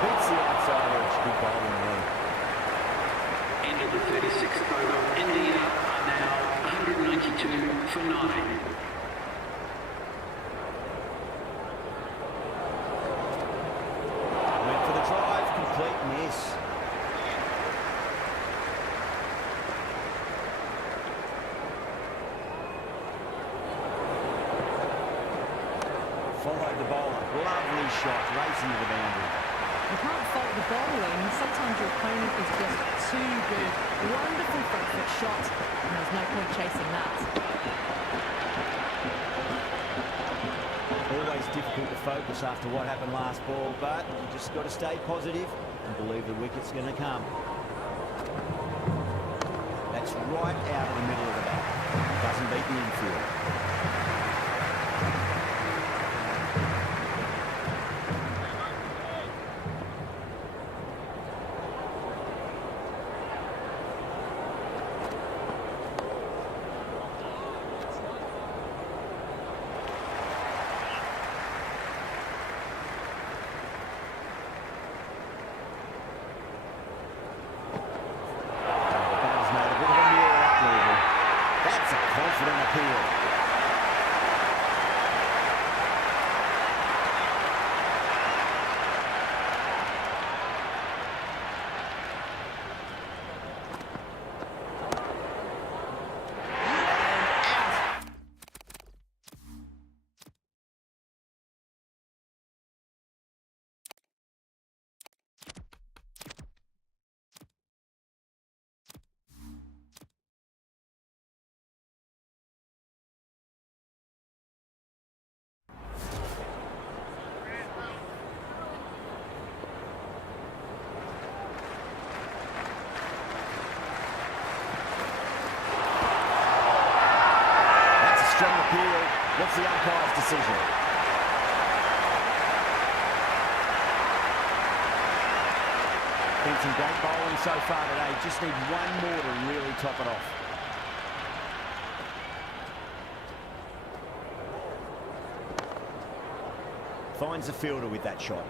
Beats the outside edge. Good bowling there. End of the 36th over. India are now 192 for 9. Went for the drive, complete miss. offside the bowler. Lovely shot, racing to the boundary. You can't fault the bowling. Sometimes your opponent is just too good. Wonderful front foot shot, and there's no point chasing that. Always difficult to focus after what happened last ball, but you just got to stay positive and believe the wicket's going to come. That's right out of the middle of the bat. Doesn't beat the infield. Confident appeal. What's the umpire's decision? Been some great bowling so far today. Just need one more to really top it off. Finds the fielder with that shot.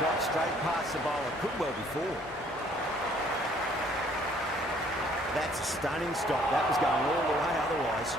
Shot straight past the bowler. Could well be four. That's a stunning stop. That was going all the way otherwise.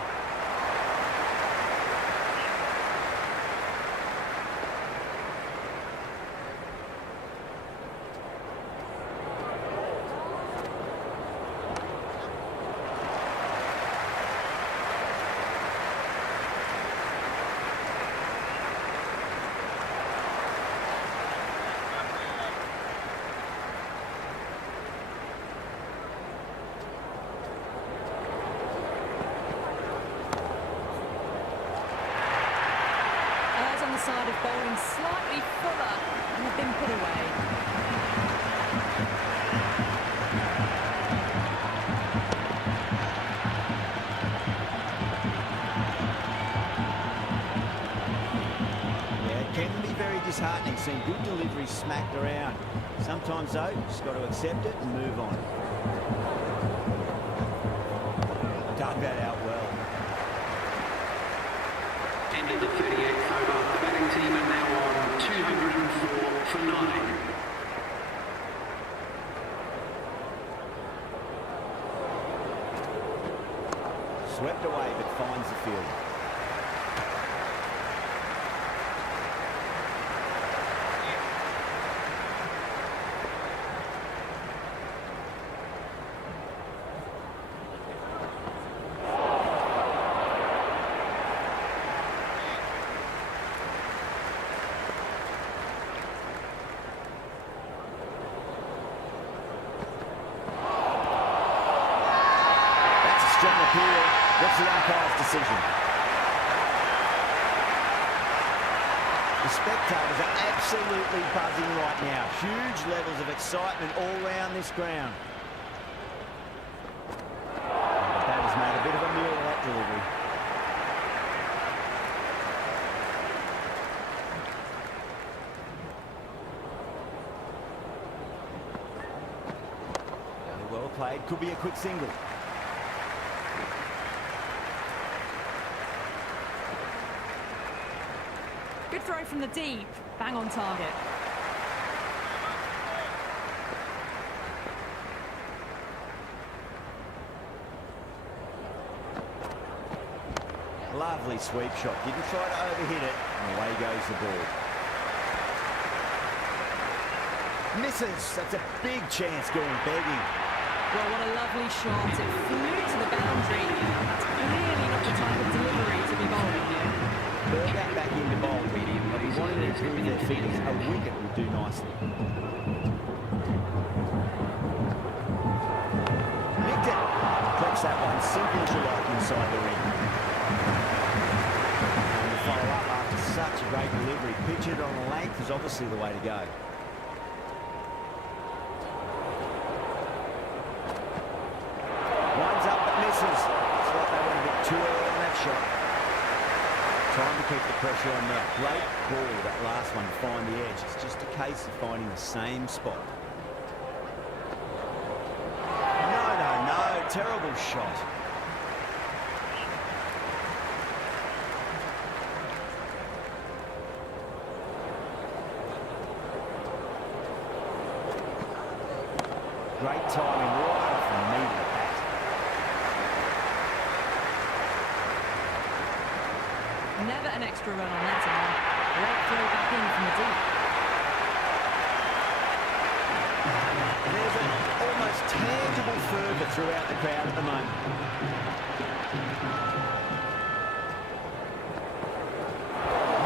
Side of bowling slightly fuller and have been put away. Yeah, it can be very disheartening seeing good deliveries smacked around. Sometimes though, you just got to accept it and move on. Dug that out well. End of the 38th over. The batting team are now on 204 for 9. Swept away but finds the field. Strong appeal. What's the umpire's decision? The spectators are absolutely buzzing right now. Huge levels of excitement all around this ground. played. Could be a quick single. Good throw from the deep. Bang on target. Lovely sweep shot. Didn't try to overhit it. And away goes the ball. Misses. That's a big chance going begging. Well, what a lovely shot. It flew to the boundary. That's clearly not the type of delivery to be bowling here. Burgat back into bowl. But we wanted to improve their fitness. A wicket would do nicely. Nicked it. Clicks that one. Simple as you like inside the ring. And to follow up after such a great delivery. Pitch it on length is obviously the way to go. One's up but misses. It's like they went a bit too early on that shot. Trying to keep the pressure on now. Great ball, that last one, to find the edge. It's just a case of finding the same spot. No. Terrible shot. Great timing, right off the knee of the bat. Never an extra run on that time. Great throw back in from the deep. There's an almost tangible fervour throughout the crowd at the moment.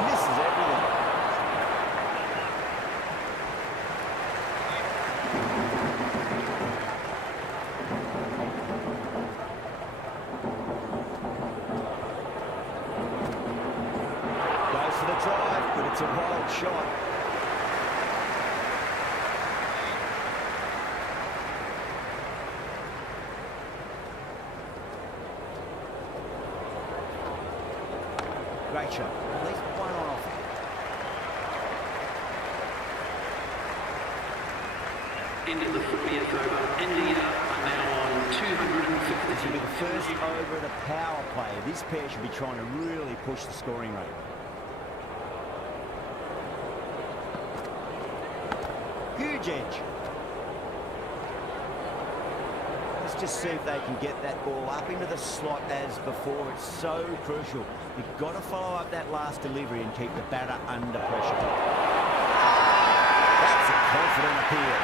Misses everything. Goes for the drive, but it's a wild shot. Great shot. At least one on offer. End of the 40th over. India are now on 250. This will be the first over of the power play. This pair should be trying to really push the scoring rate. Huge edge. Let's just see if they can get that ball up into the slot as before. It's so crucial. You've got to follow up that last delivery and keep the batter under pressure. That's a confident appeal.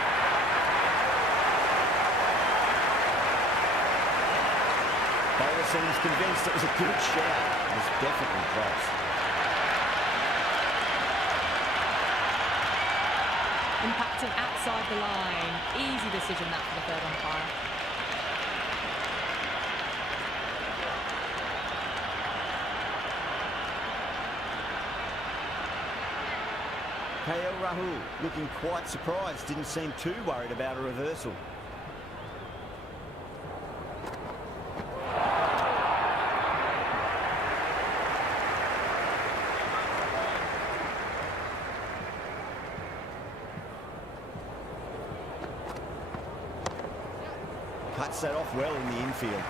Bowler seems convinced it was a good shout. It was definitely close. Impacting outside the line. Easy decision that for the third umpire. KL Rahul looking quite surprised. Didn't seem too worried about a reversal. Cuts that off well in the infield.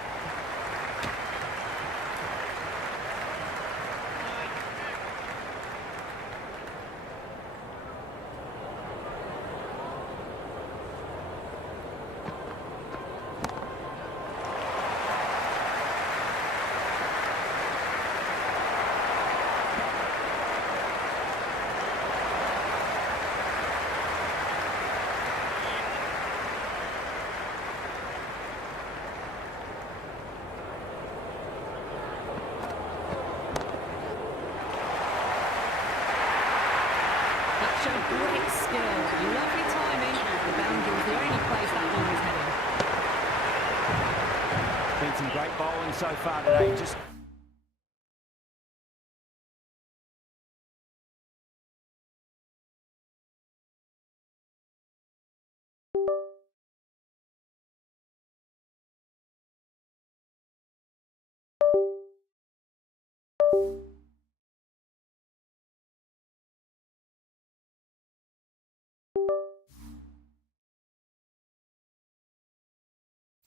Great skill, lovely timing. The boundary was the only place that ball was heading. Been some great bowling so far today. Just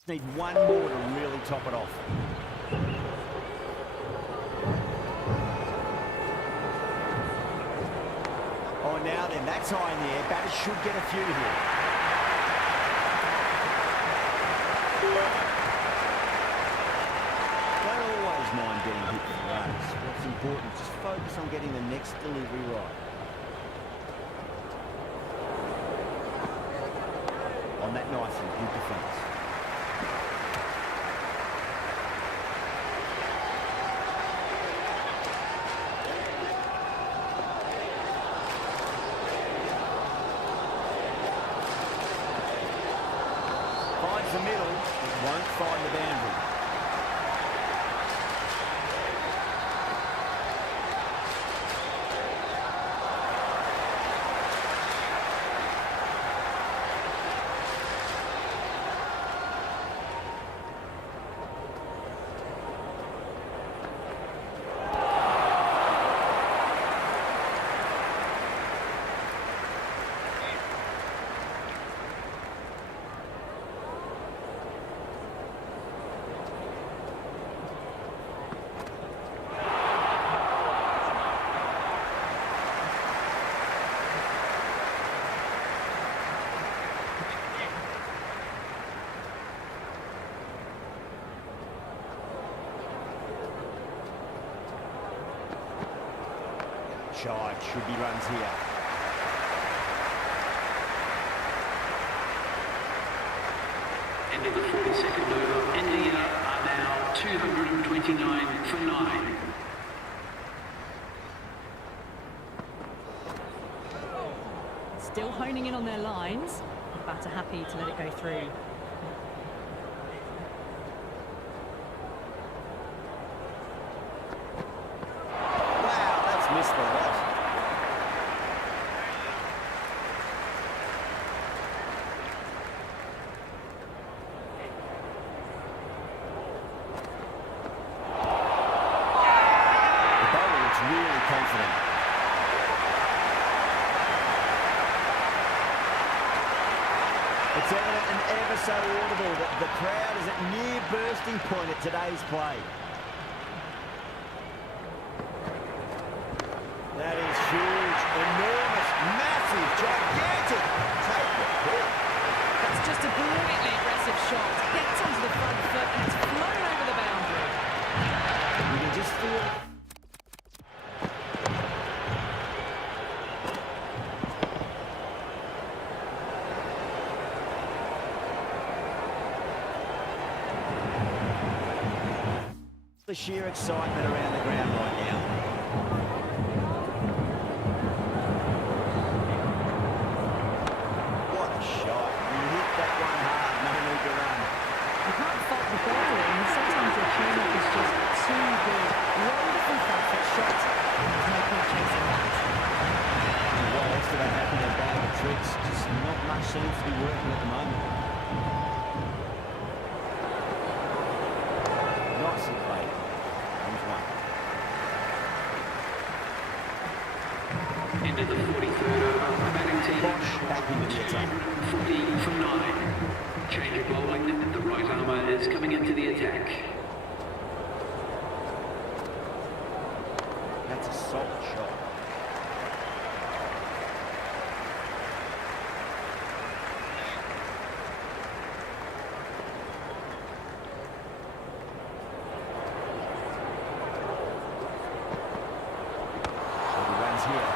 Need one more to really top it off. Oh, now then, that's high in the air. Batters should get a few here. Don't always mind getting hit for runs. What's important is just focus on getting the next delivery right. On that nice and good defence. Finds the middle, won't find the boundary. Shide should be runs here. End of the 42nd over. India are now 229 for 9. Still honing in on their lines. The batter happy to let it go through. Wow, that's missed the lot. The bowler looks really confident. It's evident and ever so audible that the crowd is at near bursting point at today's play. That is huge, enormous, massive, gigantic. Take the ball. That's just a brilliantly aggressive shot. Gets onto the front foot and it's flown over the boundary. You can just feel it. The sheer excitement around the ground right now. What a shot. You hit that one hard, no need to run. You can't fault the bowler, and sometimes your tune-up is just too good. Wonderful perfect shot. There's no point chasing that. What else do they have in their bag of tricks? Just not much seems to be working at the moment. Nicely played. Comes one. End of the 43rd over. The batting team Bosch back into the attack. 40 for 9. Change of bowling. The right armour is coming into the attack. That's a solid shot. So he runs here.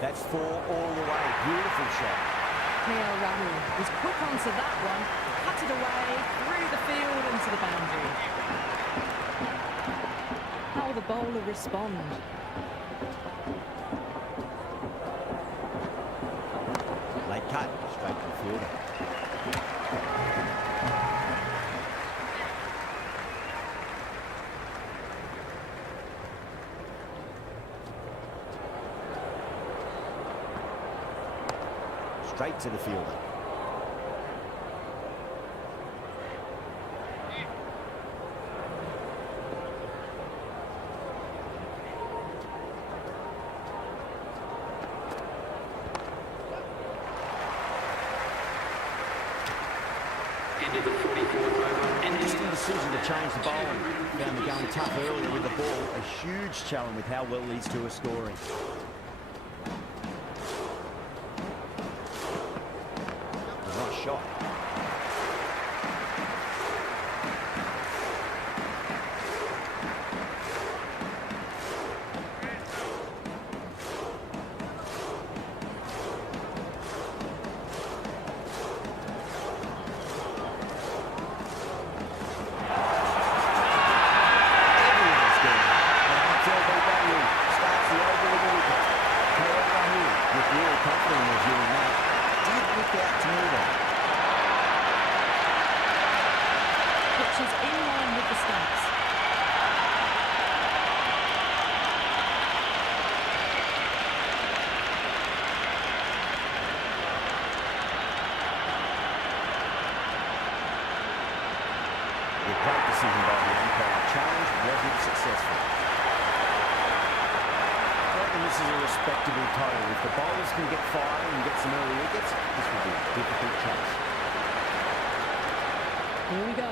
That's 4 all the way. Beautiful shot. Rahul was quick onto that one, cut it away, through the field into the boundary. How will the bowler respond? Late cut, straight to the fielder. Straight to the fielder. decision to change the bowling. Found the going tough earlier with the ball. A huge challenge with how well these two are scoring. Nice shot. Great decision by the umpire. Challenge wasn't successful. I reckon this is a respectable total. If the bowlers can get firing and get some early wickets, this will be a difficult chase. Here we go.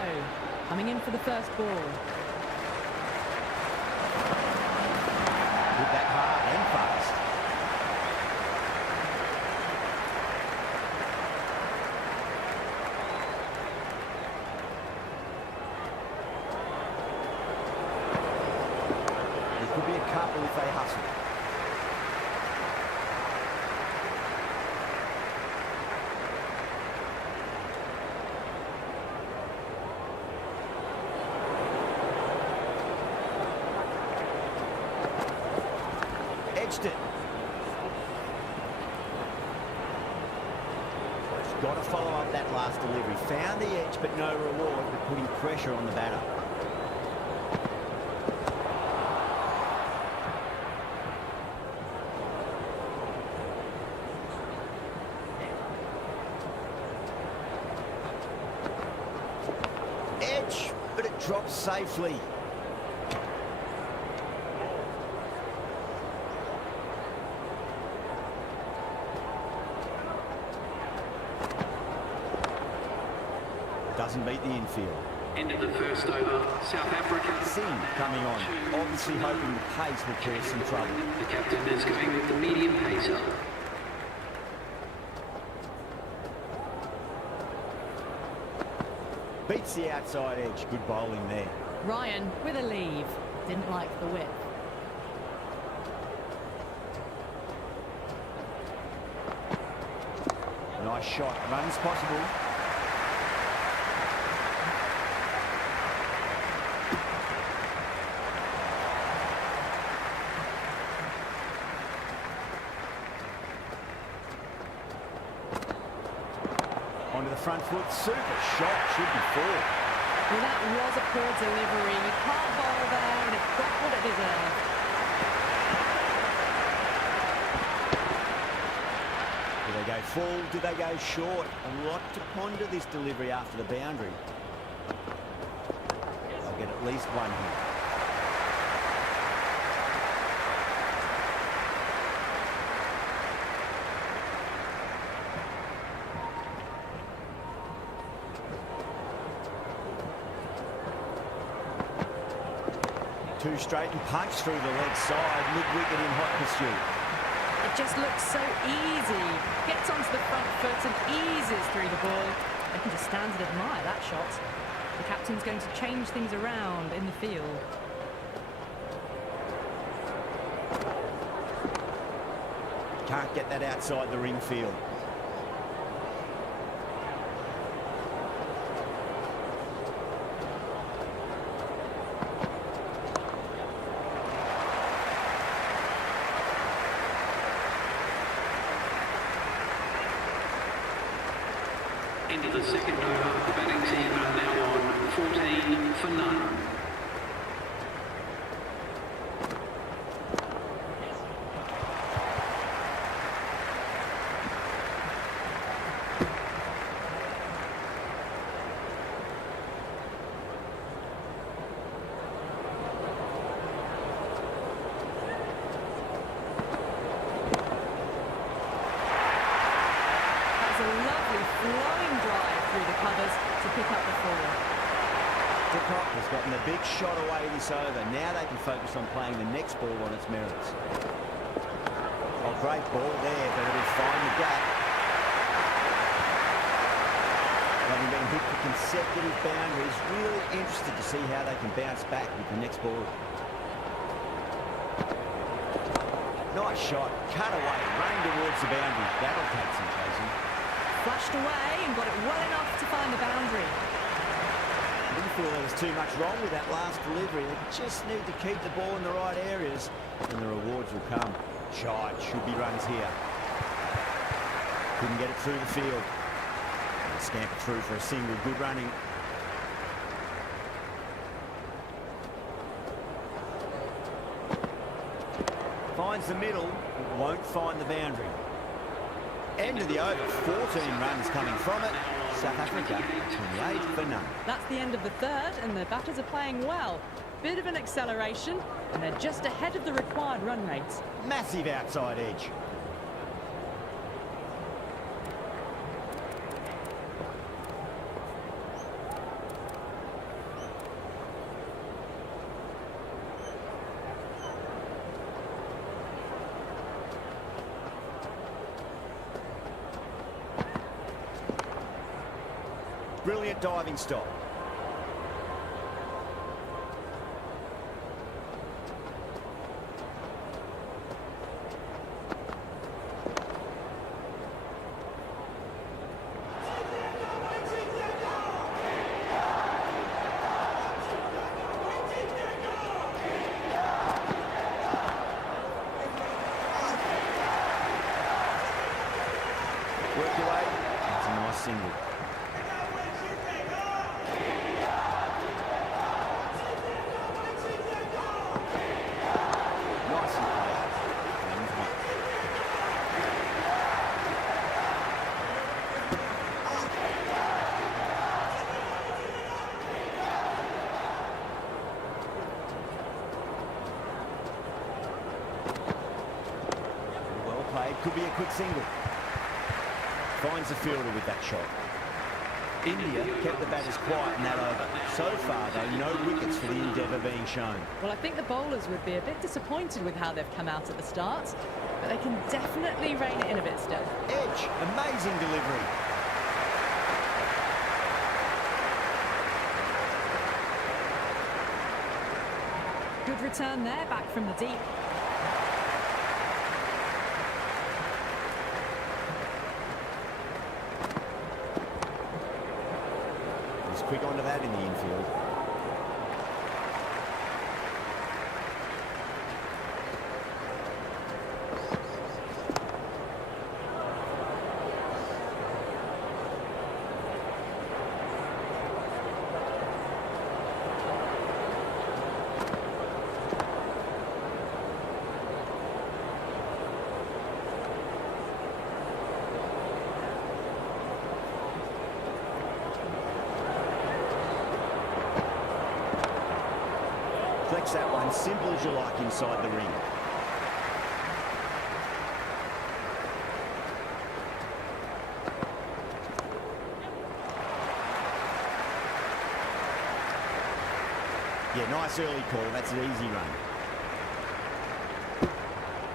Coming in for the first ball. Hit that hard and fast. Could be a couple if they hustle. Edged it. He's got to follow up that last delivery. Found the edge, but no reward, but putting pressure on the batter. Edge, but it drops safely. Doesn't beat the infield. End of the first over, South Africa. Singh coming on, obviously hoping the pace will cause some trouble. The captain is going with the medium pacer. Beats the outside edge. Good bowling there. Ryan with a leave. Didn't like the width. Nice shot. Runs possible. Onto the front foot. Super shot. Should be four. Well, that was a poor delivery. You can't bowl there, and it got what it deserved. Do they go full? Do they go short? A lot to ponder this delivery after the boundary. They'll get at least one here. Two straight and punch through the leg side. Mid-wicket in hot pursuit. It just looks so easy. Gets onto the front foot and eases through the ball. They can just stand and admire that shot. The captain's going to change things around in the field. Can't get that outside the ring field. End of the second over, the batting team are now on 14 for none. Hancock has gotten the big shot away this over. Now they can focus on playing the next ball on its merits. Oh, great ball there, but it'll find the gap. Having been hit for consecutive boundaries, really interested to see how they can bounce back with the next ball. Nice shot, cut away, running towards the boundary. That'll take some chasing. Flashed away and got it well enough to find the boundary. I didn't feel there was too much wrong with that last delivery. They just need to keep the ball in the right areas and the rewards will come. Shot, should be runs here. Couldn't get it through the field. And scamper through for a single, good running. Finds the middle, won't find the boundary. End of the over, 14 runs coming from it. South Africa, 28 for none. That's the end of the third, and the batters are playing well. Bit of an acceleration, and they're just ahead of the required run rates. Massive outside edge. Brilliant diving stop. Worked away. That's a nice single. Could be a quick single. Finds the fielder with that shot. India kept the batters quiet in that over. So far, though, no wickets for the endeavour being shown. Well, I think the bowlers would be a bit disappointed with how they've come out at the start, but they can definitely rein it in a bit still. Edge, amazing delivery. Good return there, back from the deep. Quick onto that in the infield. Flex that one, simple as you like inside the ring. Yeah, nice early call. That's an easy run.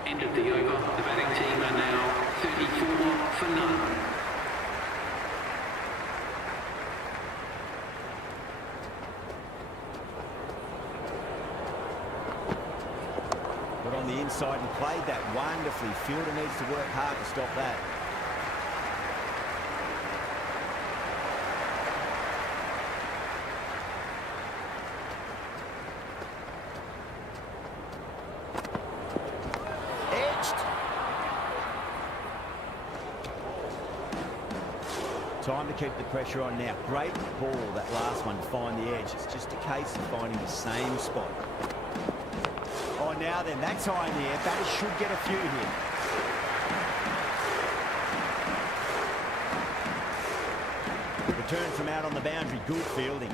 End of the over. The batting team are now 34 for none. Got on the inside and played that wonderfully. Fielder needs to work hard to stop that. Time to keep the pressure on now. Great ball, that last one, to find the edge. It's just a case of finding the same spot. Oh, now then, that's high in the air. Batters should get a few here. Return from out on the boundary. Good fielding.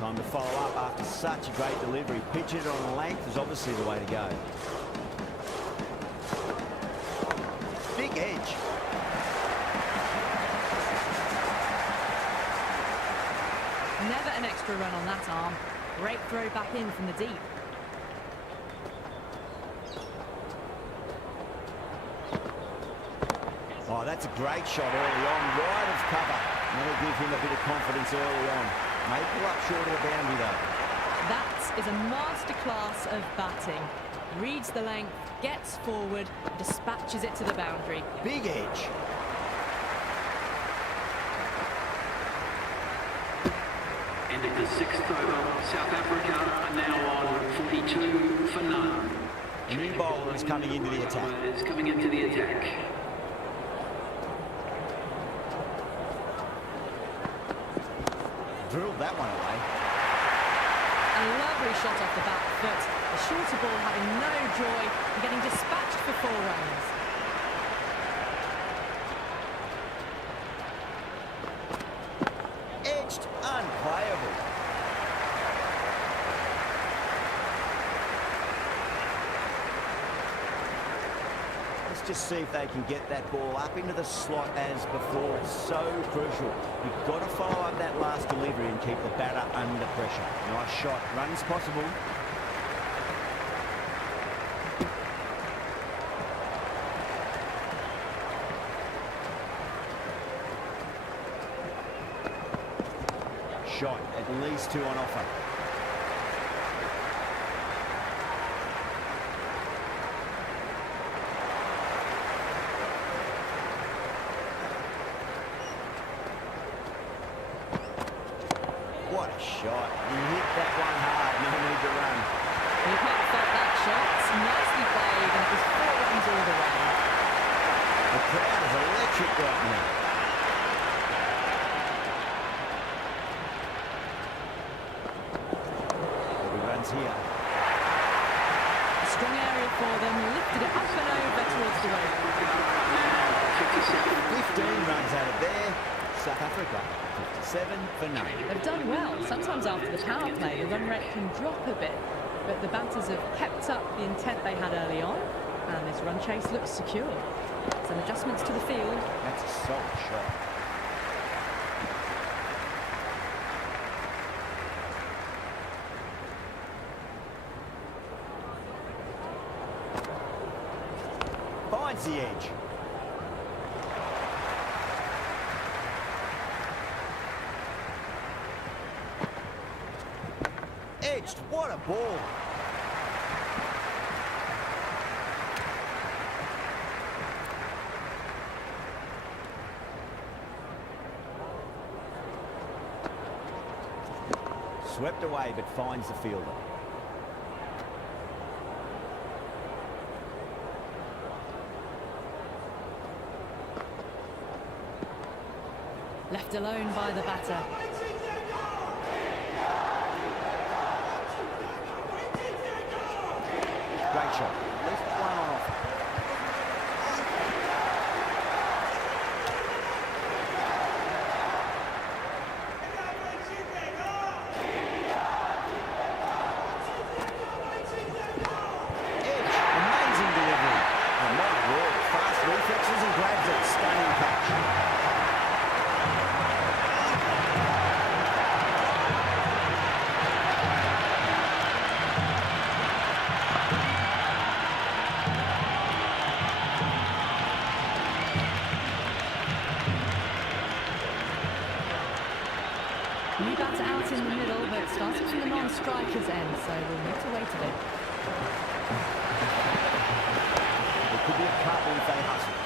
Time to follow up after such a great delivery. Pitch it on length is obviously the way to go. Big edge. Never an extra run on that arm. Great throw back in from the deep. Oh, that's a great shot early on, wide of cover. That'll give him a bit of confidence early on. May pull up short of the boundary though. That is a masterclass of batting. Reads the length, gets forward, dispatches it to the boundary. Big edge. End of the 6th over. South Africa are now on 42 for none. A new bowler is coming into the attack. Is coming into the attack. Drilled that one away. A lovely shot off the back foot. The shorter ball having no joy and getting dispatched for 4 runs. Edged, unplayable. Let's just see if they can get that ball up into the slot as before. It's so crucial. You've got to follow up that last delivery and keep the batter under pressure. Nice shot. Runs possible. Shot. At least 2 on offer. What a shot. He hit that one hard. No need to run. You can't fault that shot. Nicely played, and it was 4 runs all the way. The crowd is electric right now. He runs here. A strong area for them. Lifted it up and over towards the road. 15 runs out of there. South Africa, 57 for none. They've done well. Sometimes after the power play, the run rate can drop a bit. But the batters have kept up the intent they had early on. And this run chase looks secure. Some adjustments to the field. That's a solid shot. Finds the edge. Edged. What a ball. Swept away, but finds the fielder. Left alone by the batter. Great shot. At least 1 on offer. Edge. Amazing delivery. Oh, my word. Fast reflexes and grabs it. Stunning catch. New batter out in the middle, but starting from the non-striker's end, so we'll need to wait a bit. It could be a couple if they hustle.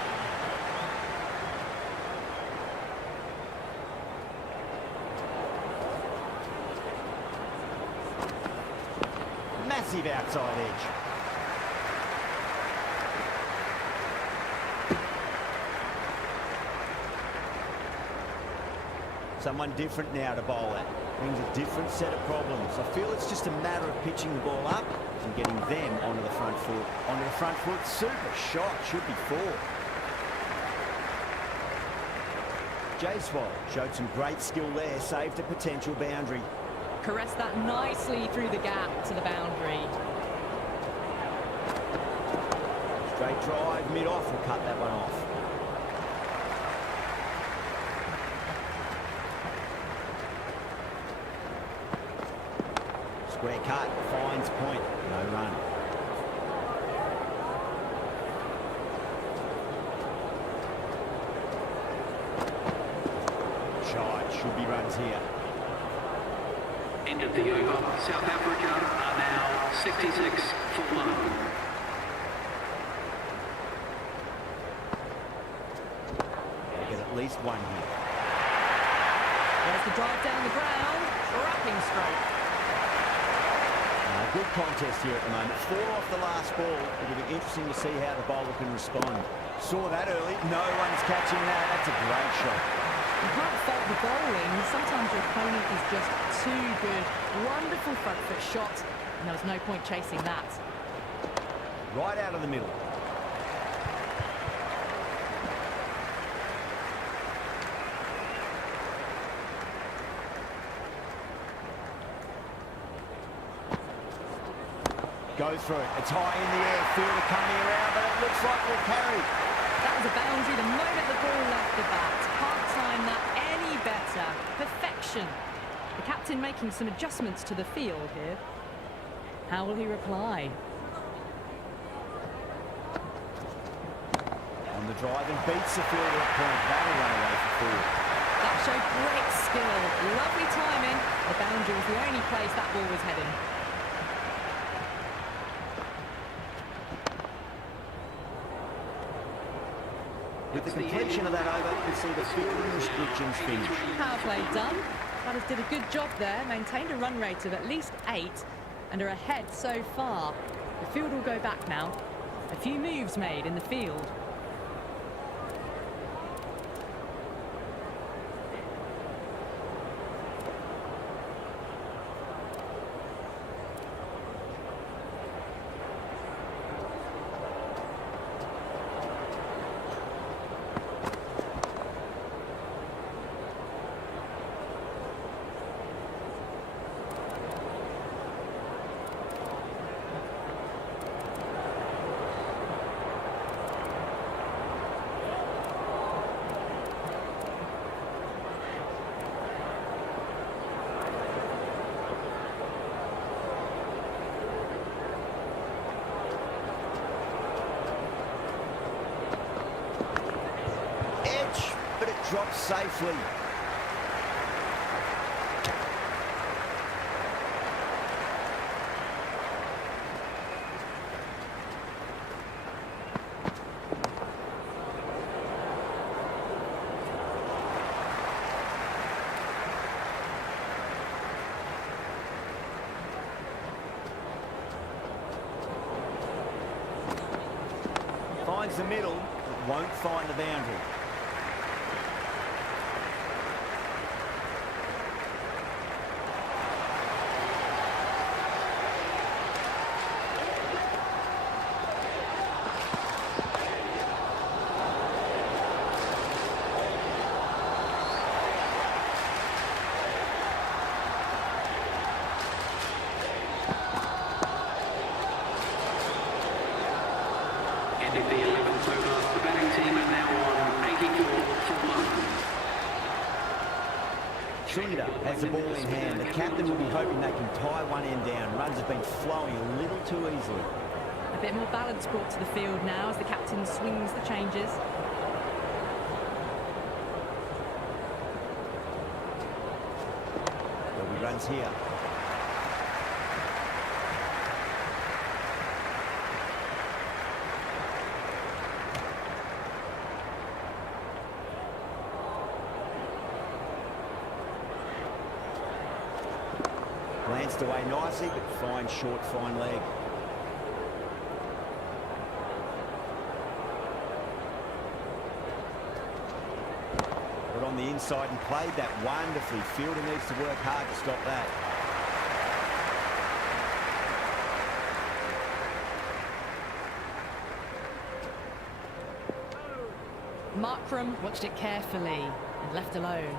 Massive outside edge. Someone different now to bowl at. Brings a different set of problems. I feel it's just a matter of pitching the ball up and getting them onto the front foot. Onto the front foot. Super shot. Should be 4. Jaiswal showed some great skill there. Saved a potential boundary. Caressed that nicely through the gap to the boundary. Straight drive, mid-off, will cut that one off. Square cut, finds point, no run. Shot, should be runs here. End of the over. South Africa are now 66 for 1. They get at least one here. There's the drive down the ground. Wrapping stroke. Good contest here at the moment. 4 off the last ball. It'll be interesting to see how the bowler can respond. Saw that early. No one's catching that. That's a great shot. You can't fault the bowling. Sometimes your opponent is just too good. Wonderful front foot shot, and there was no point chasing that. Right out of the middle. Goes for it. It's high in the air. Fielder coming around, but it looks like we'll carry. That was a boundary the moment the ball left the bat. Can't time that any better. Perfection. The captain making some adjustments to the field here. How will he reply? On the drive and beats the fielder at point. That'll run away for 4. That showed great skill. Lovely timing. The boundary was the only place that ball was heading. With the completion of that over, we see the fielding restrictions finish. Power play done. Batters did a good job there, maintained a run rate of at least 8 and are ahead so far. The field will go back now. A few moves made in the field. But it drops safely. Finds the middle, but won't find the boundary. End of the 11th over. The batting team are now on 84 for 1. Trinder has the ball in hand. The captain will be hoping they can tie one end down. Runs have been flowing a little too easily. A bit more balance brought to the field now as the captain swings the changes. There'll be runs here. Glanced away nicely, but fine short, fine leg. Got on the inside and played that wonderfully. Fielder needs to work hard to stop that. Markram watched it carefully and left alone.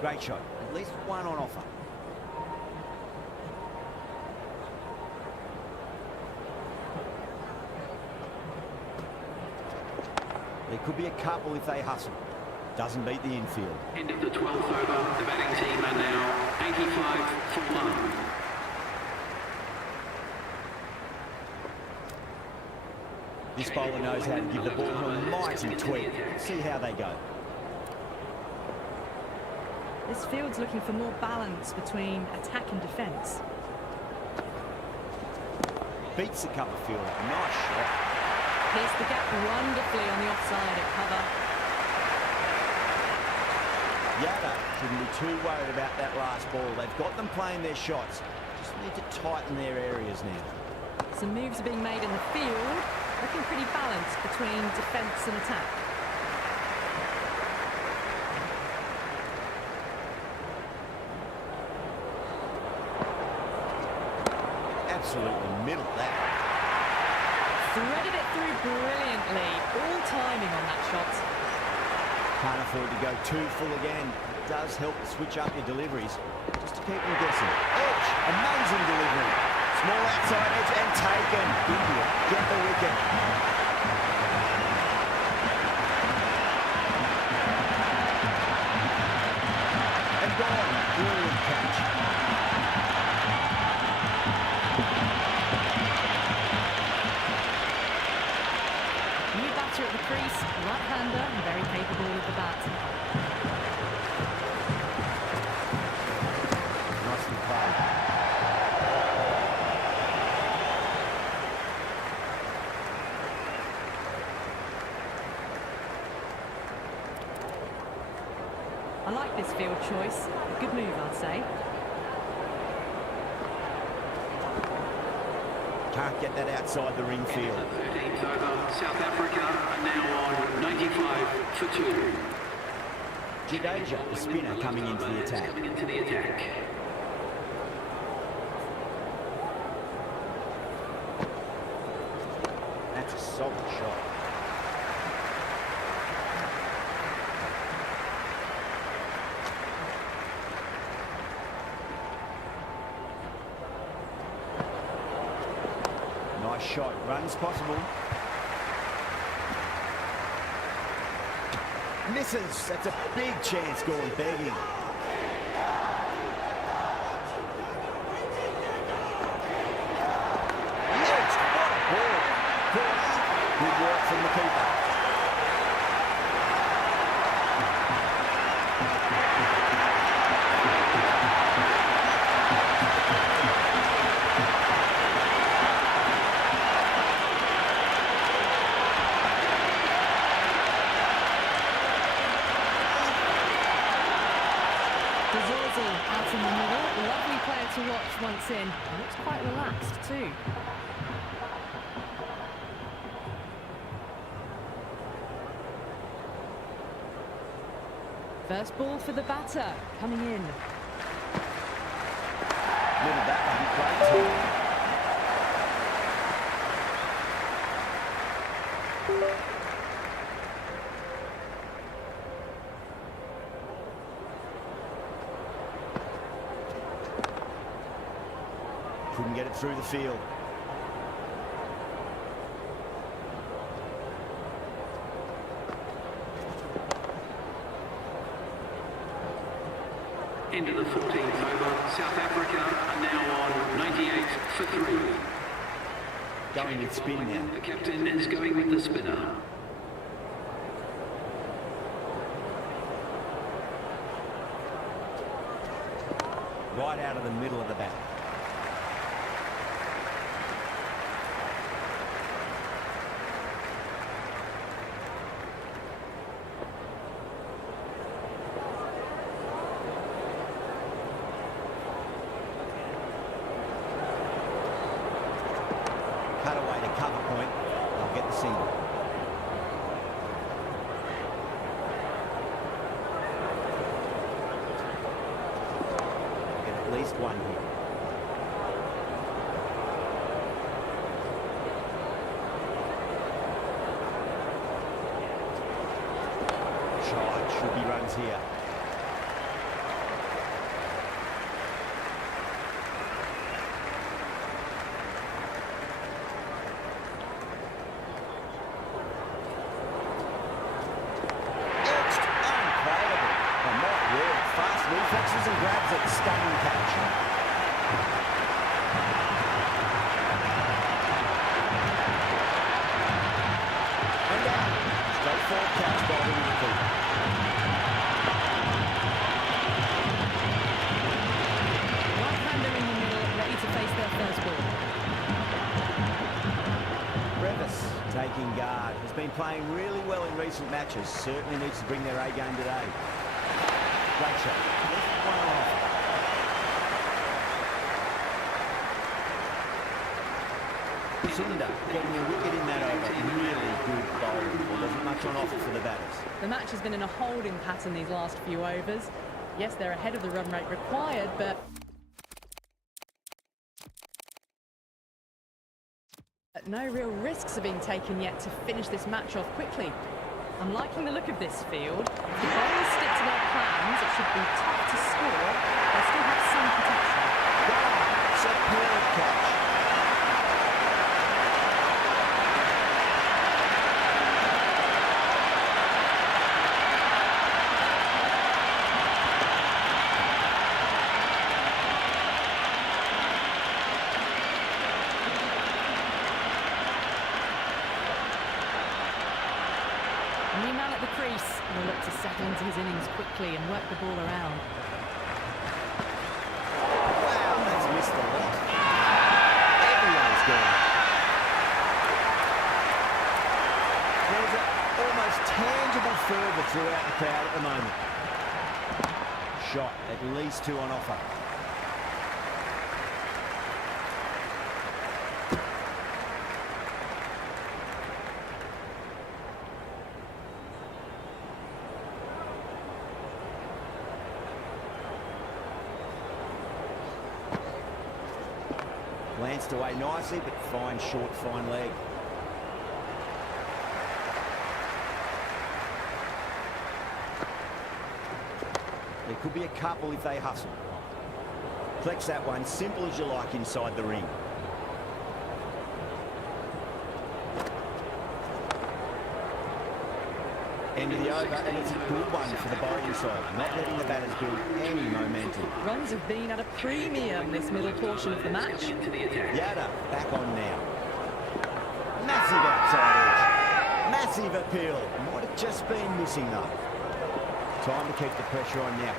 Great shot. At least one on offer. They're Could be a couple if they hustle. Doesn't beat the infield. End of the 12th over. The batting team are now 85 for 1. This bowler knows how to give the ball a mighty tweak. See how they go. This field's looking for more balance between attack and defence. Beats the cover fielder. Nice shot. Pierced the gap wonderfully on the offside at cover. Yada shouldn't be too worried about that last ball. They've got them playing their shots. Just need to tighten their areas now. Some moves are being made in the field, looking pretty balanced between defence and attack. Absolutely middle that. Threaded it through brilliantly. All timing on that shot. Can't afford to go too full again. It does help to switch up your deliveries, just to keep them guessing. Edge, amazing delivery. Small outside edge and taken. India get the wicket. And gone. Brilliant catch. New batter at the crease, right-hander, and very capable with the bat. Nicely played. I like this field choice. A good move, I'd say. Can't get that outside the ring field. 13th over. South Africa are now on 95 for 2. Jadeja, the spinner, coming into the attack. Coming into the attack. That's a solid shot. Nice shot. Runs possible. Misses. That's a big chance going begging. Yes, what a ball. Good work from the keeper. Out in the middle, lovely player to watch once in. Looks quite relaxed too. First ball for the batter, coming in. Little that one, great. Couldn't get it through the field. End of the 14th over. South Africa are now on 98 for 3. Going with spin now. The captain is going with the spinner. Right out of the middle of the bat. Cut away to cover point. They'll get the single. Get at least one here. Shot, should be runs here. grabs it, stunning catch. And out. Straightforward catch by the wicket. Right-hander in the middle, ready to face their first ball. Taking guard, has been playing really well in recent matches, certainly needs to bring their A game today. Great shot. Left one off. Sunda getting a wicket in that over. Really good bowling. There wasn't much on offer for the batters. The match has been in a holding pattern these last few overs. Yes, they're ahead of the run rate required, but no real risks are being taken yet to finish this match off quickly. I'm liking the look of this field. If the bowlers stick to their plans, it should be tough to score. They still have some protection. Superb catch. New man at the crease will look to settle into his innings quickly and work the ball around. Wow, that's missed a lot. Everyone's gone. There's an almost tangible fervour throughout the crowd at the moment. Shot, at least two on offer. Glanced away nicely, but fine short, fine leg. There could be a couple if they hustle. Flex that one, simple as you like inside the ring. End of the over, and it's a good one for the bowling side, not letting the batters build any momentum. Runs have been at a premium this middle portion of the match. Yada, back on now. Massive outside edge. Massive appeal. Might have just been missing though. Time to keep the pressure on now.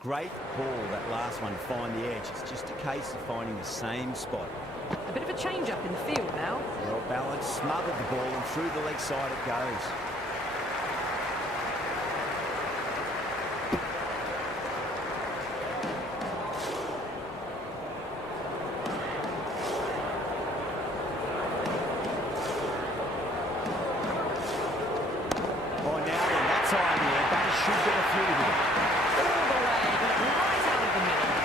Great ball, that last one, find the edge. It's just a case of finding the same spot. A bit of a change-up in the field now. Well balanced, smothered the ball, and through the leg side it goes. Oh, now then, that time there, batter should get a few here. All the way, but right out of the middle.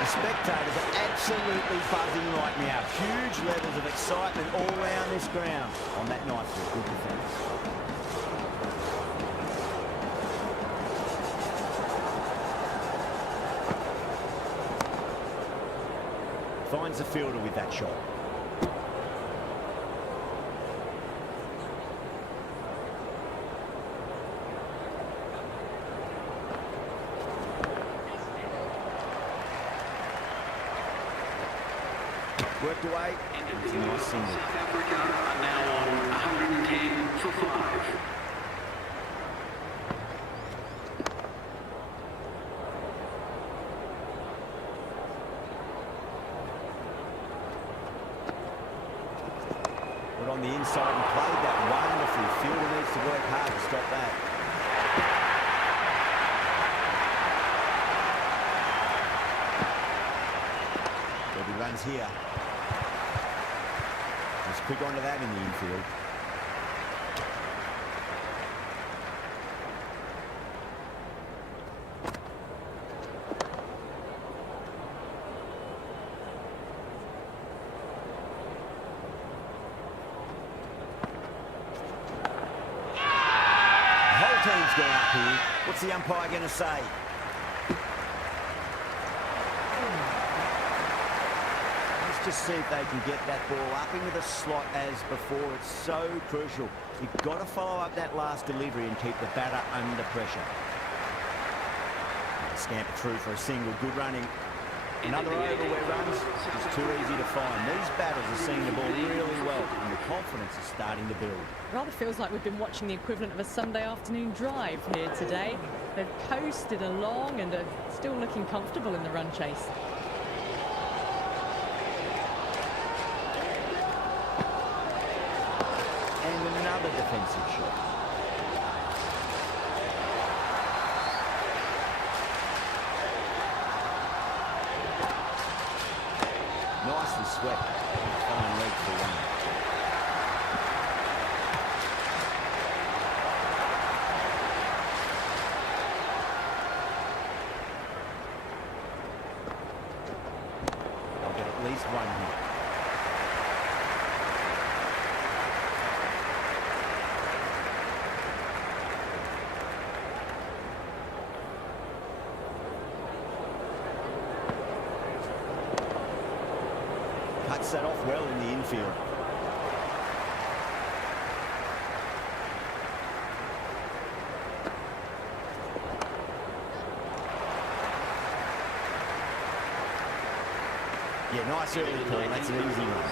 The spectators are absolutely buzzing right now. Huge levels of excitement all around this ground on that night for a good defence. Finds the fielder with that shot. Worked away. It's a nice single. South Africa are now on 110 for 5. Put on the inside and played that wonderfully. Fielder needs to work hard to stop that. Bobby runs here. Just quick onto that in the infield. The whole team's going up here. What's the umpire going to say? just see if they can get that ball up into the slot as before. It's so crucial. You've got to follow up that last delivery and keep the batter under pressure. Scamper through for a single. Good running. Another over where runs is too easy to find. These batters are seeing the ball really well, and the confidence is starting to build. Rather feels like we've been watching the equivalent of a Sunday afternoon drive here today. They've coasted along and are still looking comfortable in the run chase. And another defensive shot. Nicely swept. Fine leg for one. I'll get at least one here. Cuts that off well in the infield. Yeah, nice early call. That's an easy one.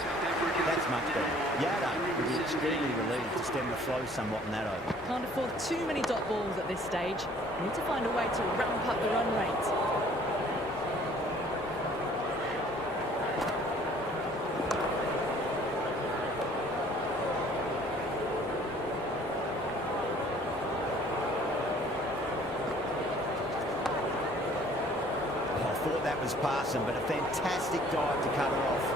That's much better. Yada will be extremely relieved to stem the flow somewhat in that over. Can't afford too many dot balls at this stage. Need to find a way to ramp up the run rate. Thought that was passing, but a fantastic dive to cut her off.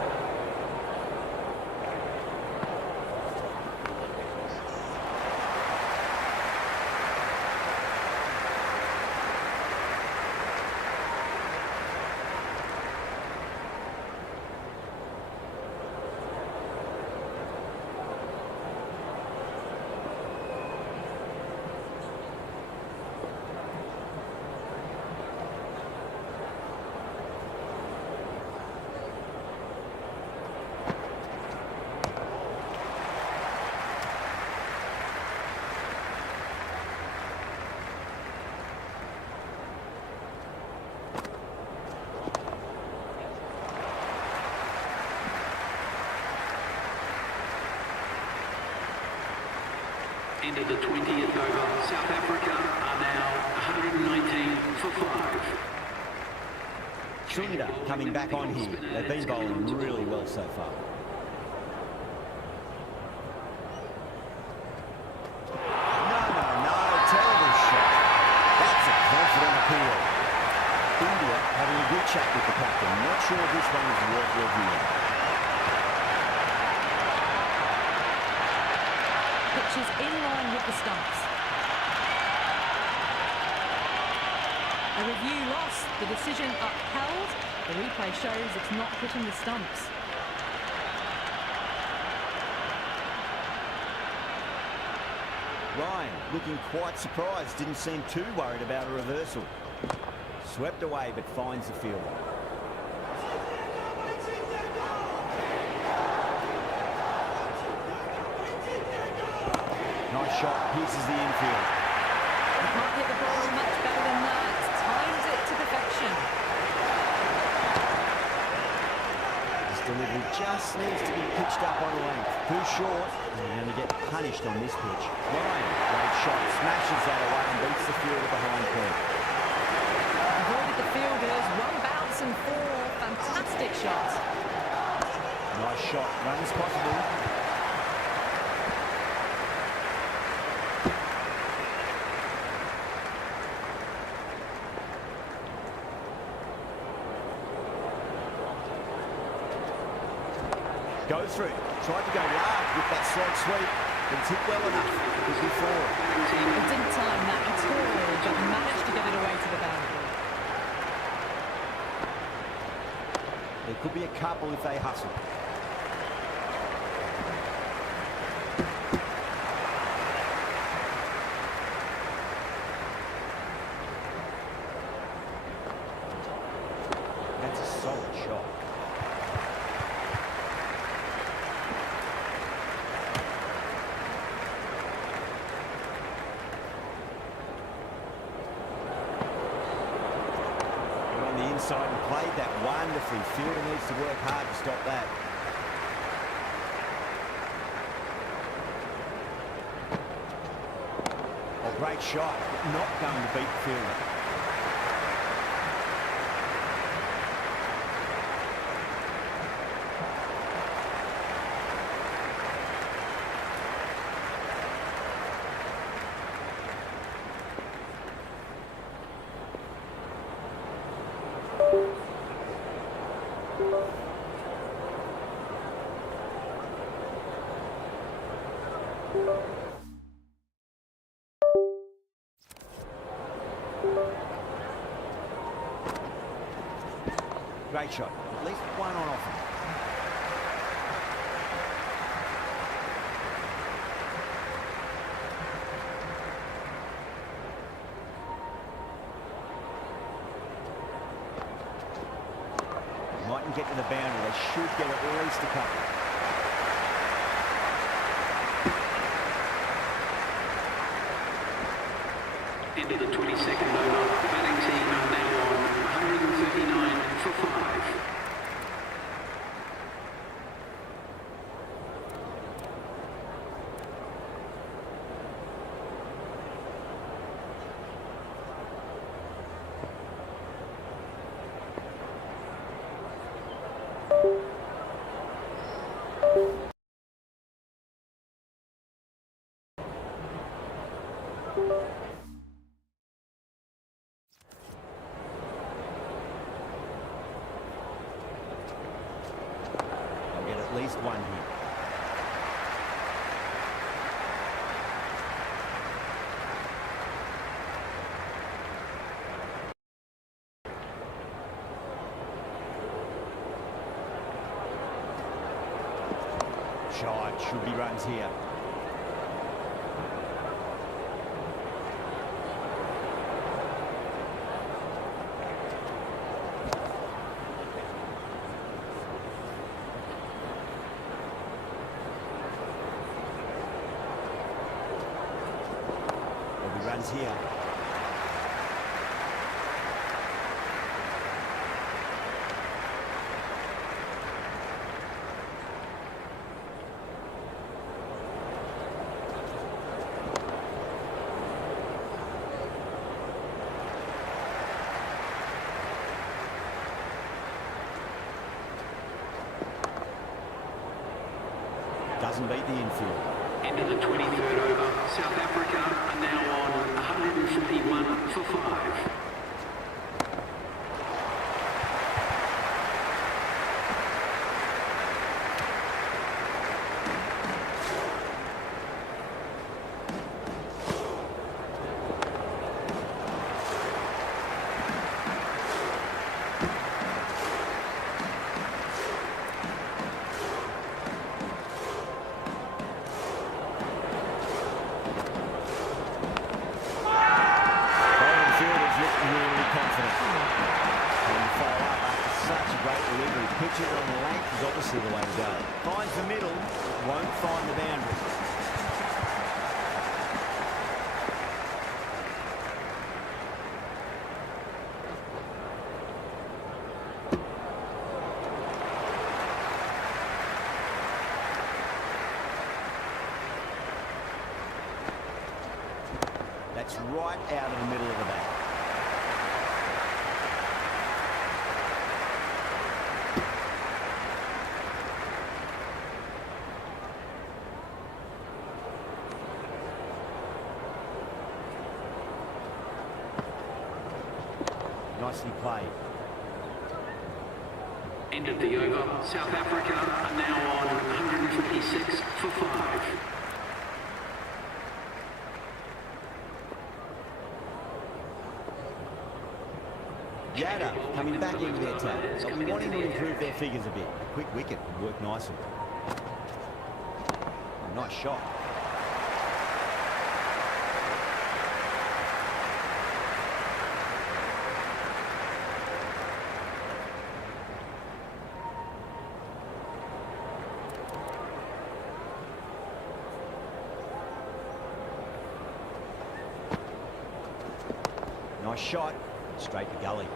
End of the 20th over. South Africa are now 119 for 5. Sunda coming back on here. They've been bowling really well so far. No. Terrible shot. That's a confident appeal. India having a good chat with the captain. Not sure if this one is worth reviewing. Pitches in line with the stumps. A review lost, the decision upheld. The replay shows it's not hitting the stumps. Ryan looking quite surprised, didn't seem too worried about a reversal. Swept away but finds the fielder. Nice shot, pierces the infield. You can't hit the ball much better than that. Times it to perfection. This delivery just needs to be pitched up on length. Too short, and you're going to get punished on this pitch. Ryan, great shot, smashes that away and beats the fielder behind point. Avoided the fielders, one bounce and four. Fantastic shot. Nice shot, runs possible. Go through, tried to go large with that slot sweep, but it's hit well enough. It was before. It didn't time that at all, but managed to get it away to the boundary. There could be a couple if they hustle. That's a solid shot. played that wonderfully. Fielder needs to work hard to stop that. Oh, great shot, but not going to beat the fielder. Great shot. At least one on offer. Mightn't get to the boundary. They should get at least a couple. Into the 22nd over. The batting team are now on 139 for 5. They'll get at least one here. Shot, should be runs here. Runs here. Doesn't beat the infield. Into the 23rd over. South Africa are now on 141 for 5. Pitching on the length is obviously the way to go. Finds the middle, won't find the boundary. That's right out of the middle of the bat. Nicely played. End of the over. South Africa are now on 156 for 5. Yada coming back into their attack. I'm wanting to improve their figures a bit. A quick wicket would work nicely. Oh, nice shot. Nice shot, straight to gully.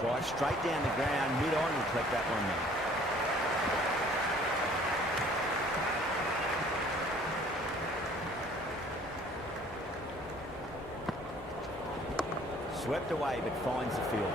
Drive straight down the ground, mid-on, will collect that one there. Swept away, but finds the field.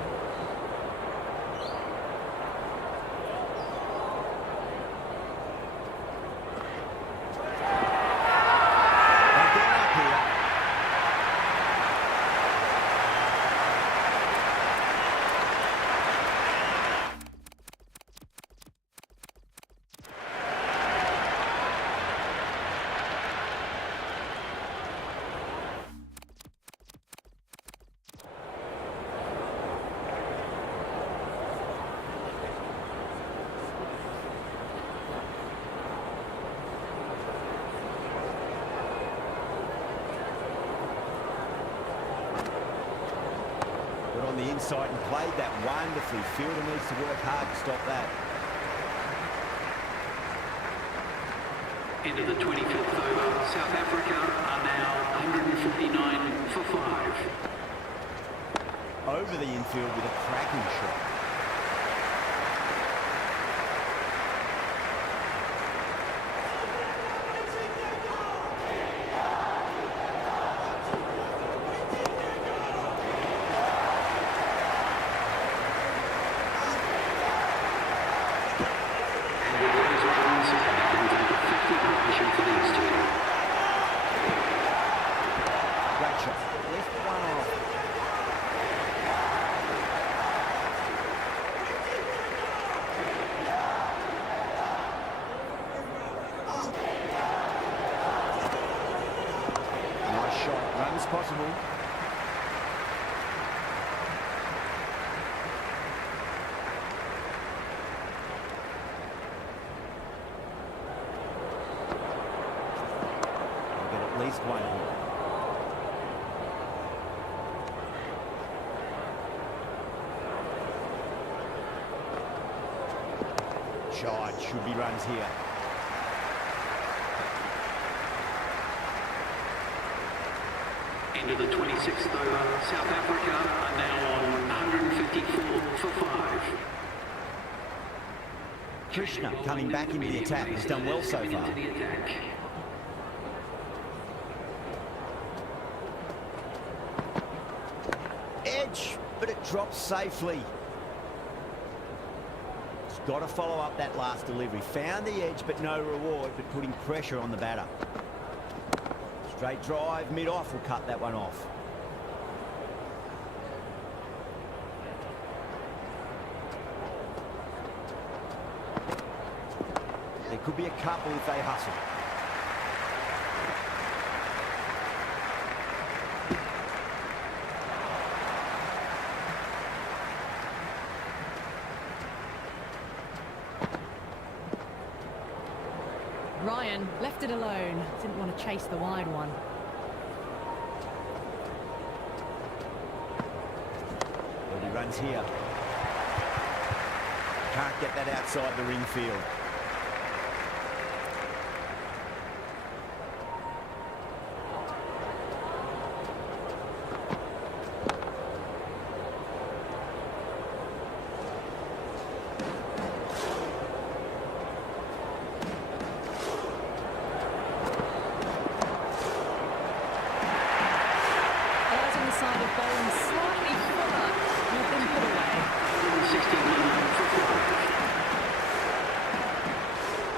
On the inside and played that wonderfully. Fielder needs to work hard to stop that. Into the 25th over, South Africa are now 149 for 5. Over the infield with a cracking shot. Possible. We'll get at least one here. Charge, should be runs here. Into the 26th over, South Africa are now on 154 for 5. Krishna coming back into the attack. He's done well so far. Edge, but it drops safely. He's got to follow up that last delivery. Found the edge, but no reward, but putting pressure on the batter. Straight drive, mid-off will cut that one off. There could be a couple if they hustle. Ryan left it alone. Didn't want to chase the wide one. ODI runs here. Can't get that outside the ring field.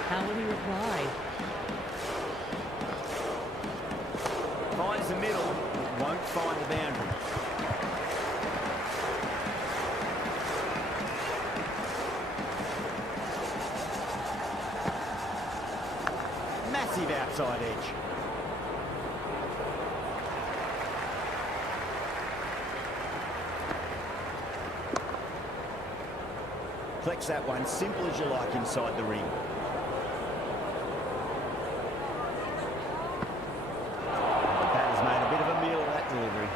How will he reply? Finds the middle, but won't find the boundary. Massive outside edge. Flex that one, simple as you like inside the ring. The batter's made a bit of a meal of that delivery.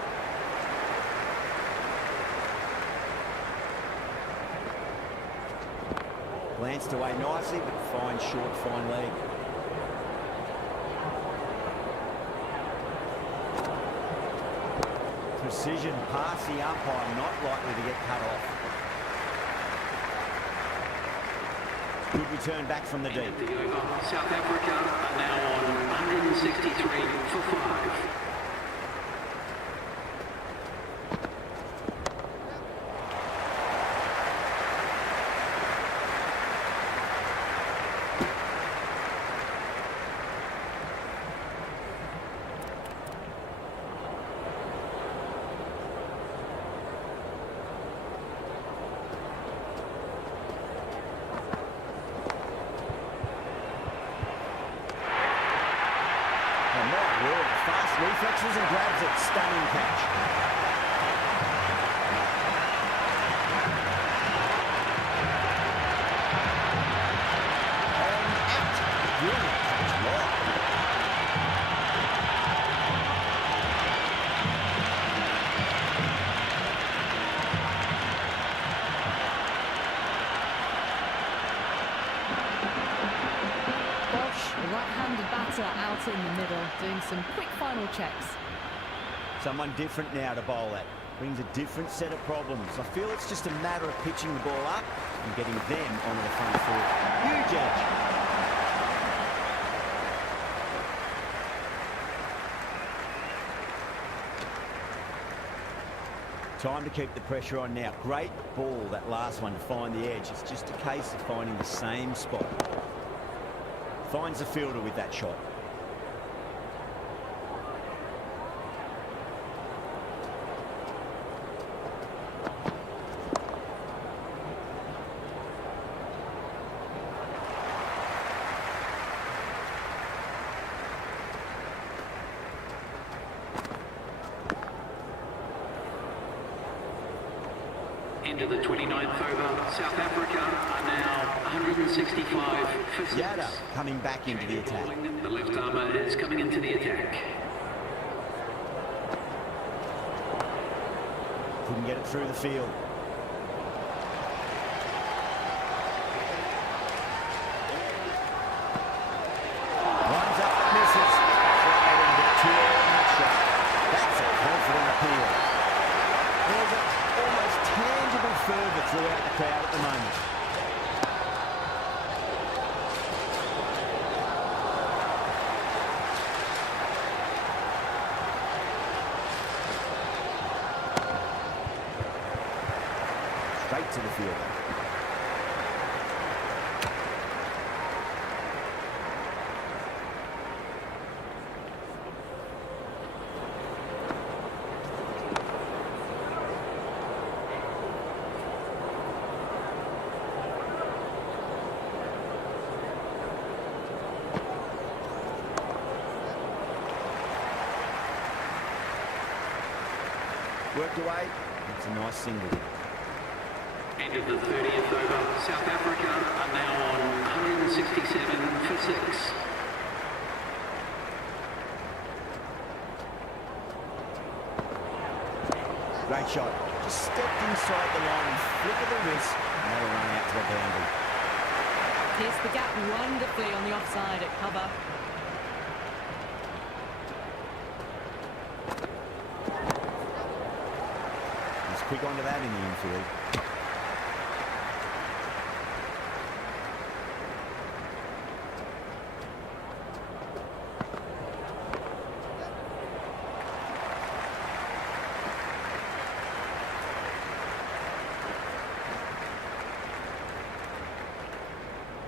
Glanced away nicely, but fine short, fine leg. decision past the umpire, not likely to get cut off. Good return back from the deep. The over. South Africa are now on 163 for 5. Fast reflexes and grabs it. Stunning catch. And out. Brilliant catch. Wow. Right-handed batter out in the middle, doing some quick final checks. Someone different now to bowl at. Brings a different set of problems. I feel it's just a matter of pitching the ball up and getting them onto the front foot. Huge edge. Time to keep the pressure on now. Great ball, that last one, to find the edge. It's just a case of finding the same spot. Finds the fielder with that shot. Into the 29th over. South Africa are now 165 for 6. Yada coming back into the attack. The left armour is coming into the attack. Couldn't get it through the field. Runs up and misses. Right into the two on that shot. That's a confident appeal. There's an almost tangible fervour throughout the crowd at the moment. Straight to the field. Worked away. It's a nice single. End of the 30th over. South Africa are now on 167 for 6. Great shot. Just stepped inside the line, flick of the wrist, and that'll run out to the boundary. Pierced the gap wonderfully on the offside at cover. He's quick onto that in the infield.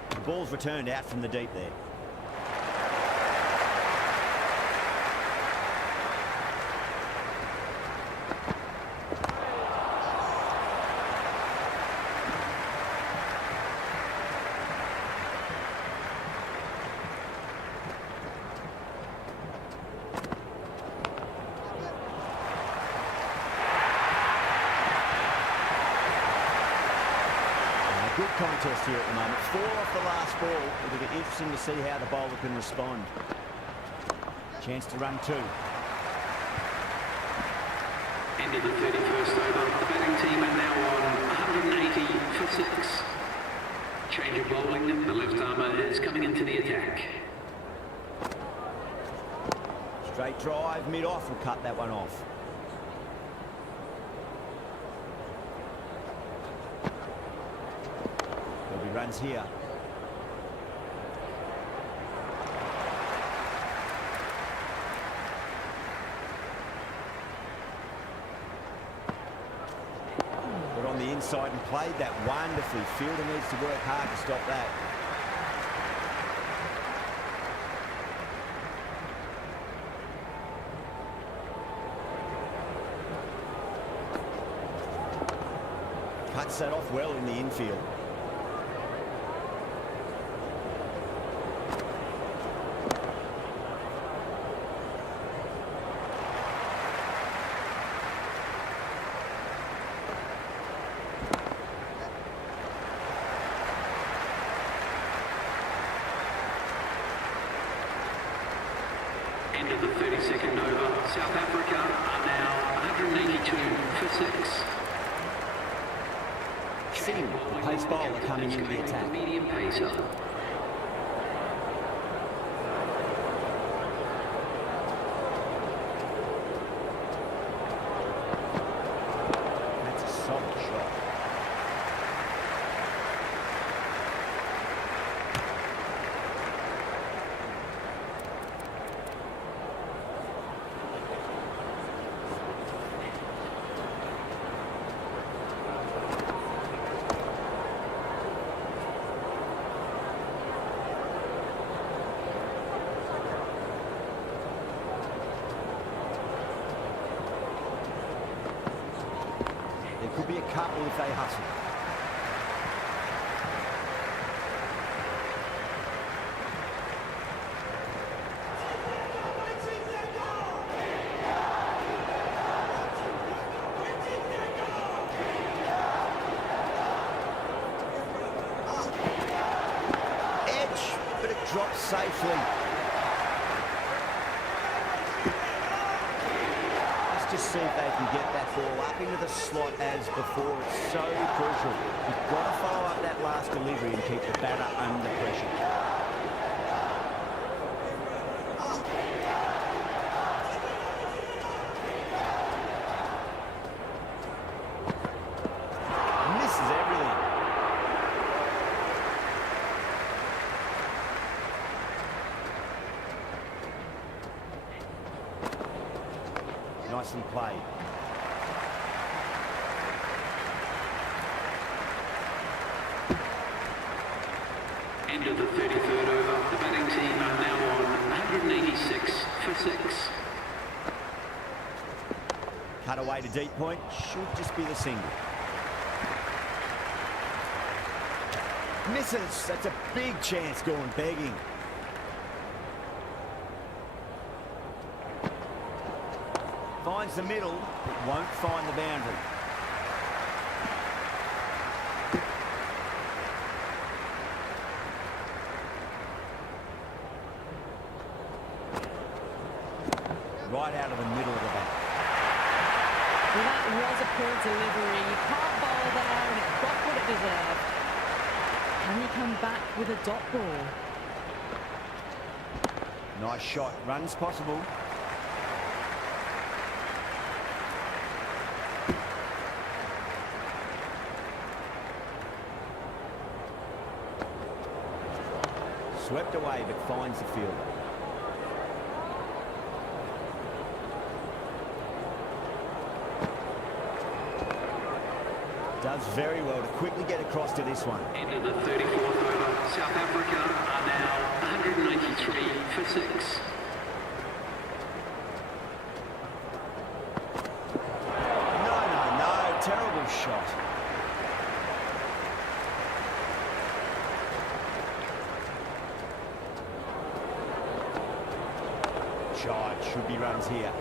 The ball's returned out from the deep there. Good contest here at the moment. 4 off the last ball. It'll be interesting to see how the bowler can respond. Chance to run 2. End of the 31st over. The batting team are now on 180 for 6. Change of bowling. The left armour is coming into the attack. Straight drive, mid-off will cut that one off. runs here. But on the inside and played that wonderfully. Fielder needs to work hard to stop that. Cuts that off well in the infield. End of the 32nd over. South Africa are now 182 for 6. Singh, the pace bowler coming into the attack. Medium pacer. That's a solid shot. There could be a couple if they hustle. Edge, but it drops safely. Just see if they can get that ball up into the slot as before. It's so crucial. You've got to follow up that last delivery and keep the batter under pressure. Misses everything. Nicely played. End of the 33rd over. The batting team are now on 186 for 6. Cut away to deep point. Should just be the single. Misses. That's a big chance going begging. Finds the middle, but won't find the boundary. Right out of the middle of the bat. Well, that was a poor delivery. You can't bowl there, and it got what it deserved. Can you come back with a dot ball? Nice shot. Runs possible. Swept away, but finds the field. Does very well to quickly get across to this one. End of the 34th over. South Africa are now 193 for 6. No. Terrible shot. Shot. Should be runs here.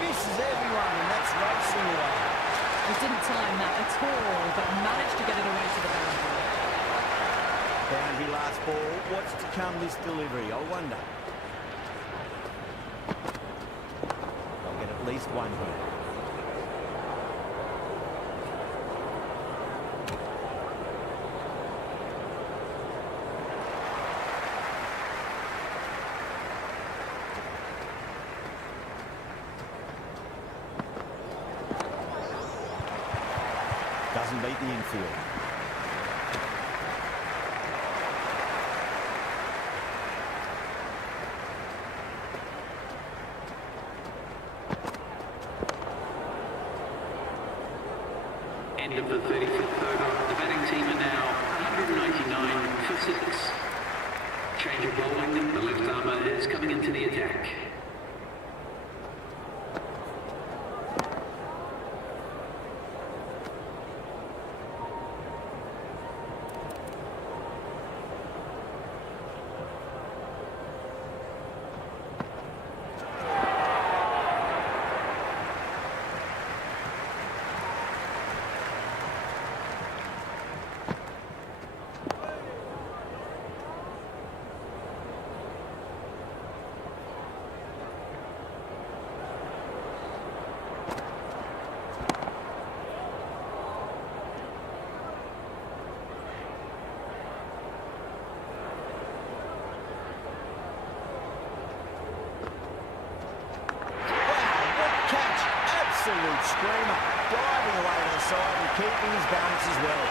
Misses everyone, and that's racing away. He didn't time that at all, but managed to get it away to the boundary. Boundary last ball. What's to come this delivery? I wonder. They'll get at least one here. beat the infield. End of the 35th over. The batting team are now 199 for 6. Change of bowling. The left armour is coming into the attack. Absolute screamer, diving away to the side and keeping his balance as well.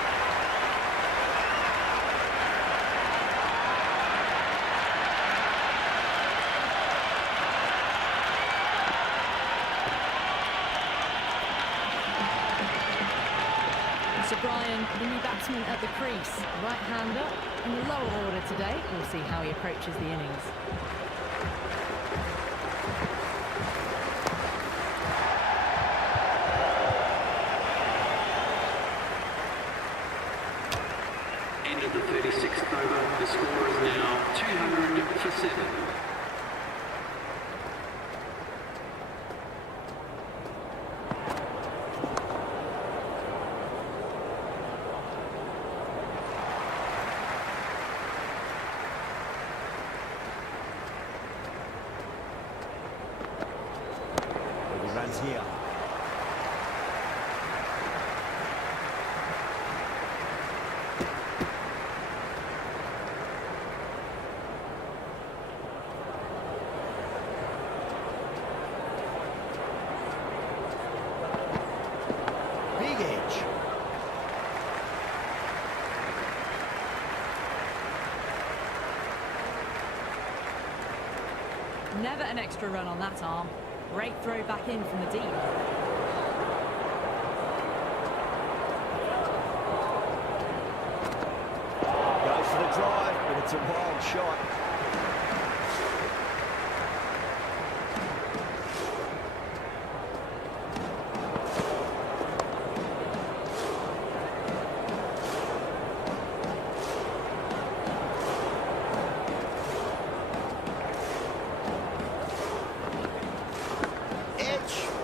So Brian, the new batsman at the crease, right-hander in the lower order today. We'll see how he approaches the innings. End of the 36th over. The score is now 200 for 7. He runs here. Big edge. Never an extra run on that arm. Great throw back in from the deep. Goes for the drive, but it's a wild shot.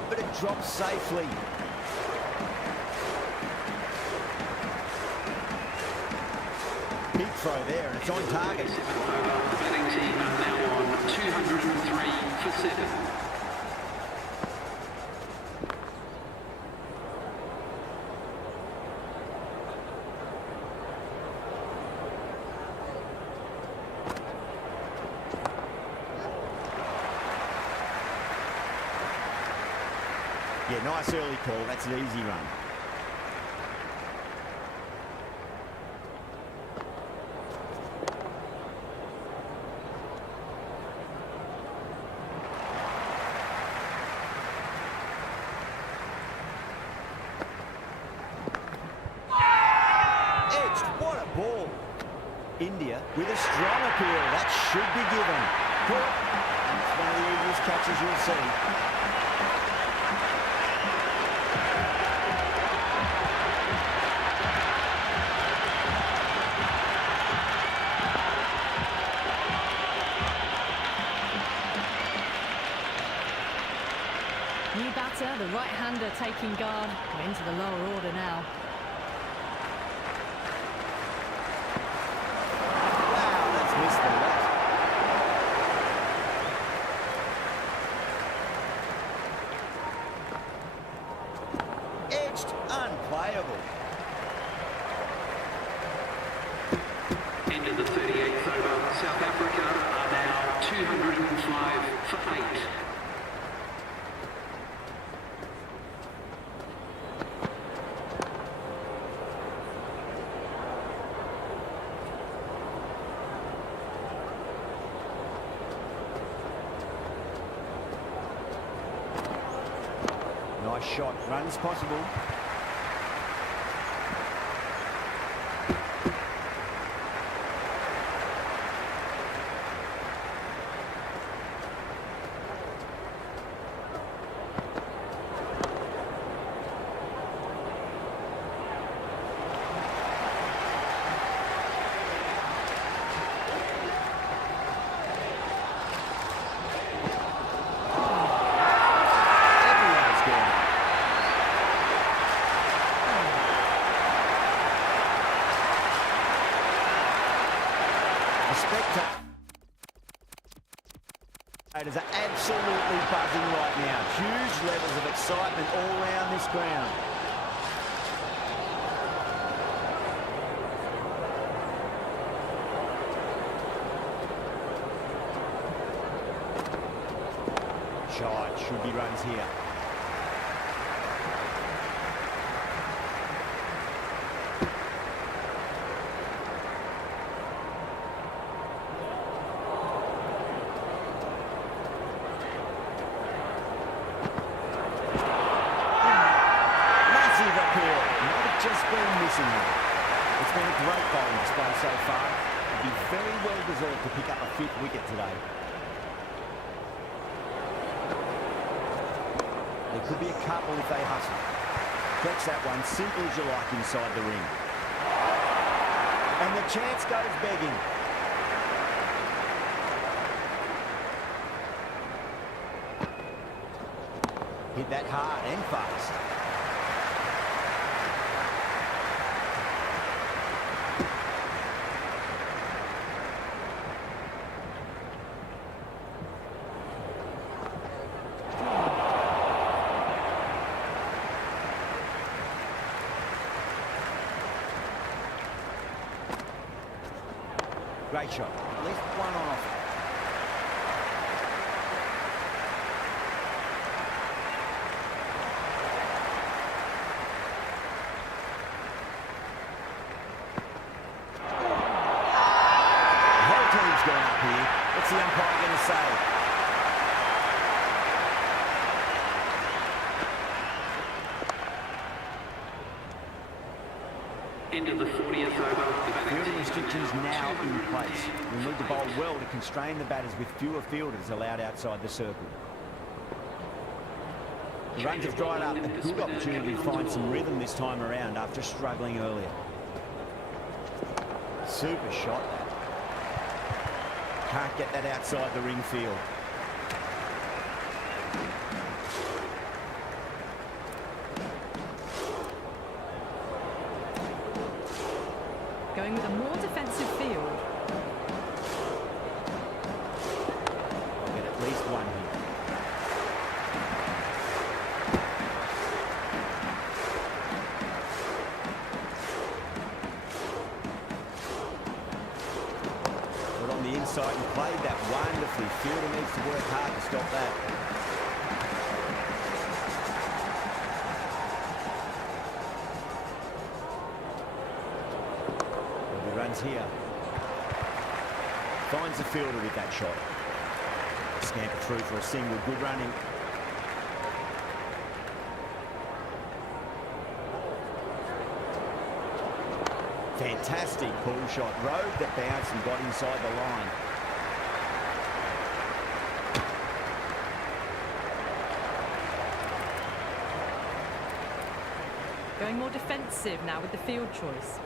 But it drops safely. Big throw there, and it's on target. 7th over. The batting team are now on 203 for 7. Yeah, nice early call. That's an easy run. Edged. What a ball. India with a strong appeal. That should be given. Caught. And it's one of the easiest catches you'll see. New batter, the right-hander taking guard. We're into the lower order now. Wow, that's missed the left. Edged, unplayable. End of the 38th over. South Africa are now 205 for 8. Nice shot. Runs possible. Spectators are absolutely buzzing right now. Huge levels of excitement all around this ground. Shot, should be runs here. It's been a great bowling display so far. It'd be very well deserved to pick up a fifth wicket today. There could be a couple if they hustle. Flex that one simple as you like inside the ring. And the chance goes begging. Hit that hard and fast. Great shot. At least one on offer. The whole team's going up here. What's the umpire going to say? End of the 40th over. Fielding restrictions now in place. We'll need to bowl well to constrain the batters with fewer fielders allowed outside the circle. The runs have dried up. A good opportunity to find some rhythm this time around after struggling earlier. Super shot. Can't get that outside the ring field. Going with a more defensive field. I'll get at least one here. Got on the inside and played that wonderfully. Fielder needs to work hard to stop that. Runs here. Finds the fielder with that shot. Scamper through for a single. Good running. Fantastic pull shot. Rode the bounce and got inside the line. Going more defensive now with the field choice.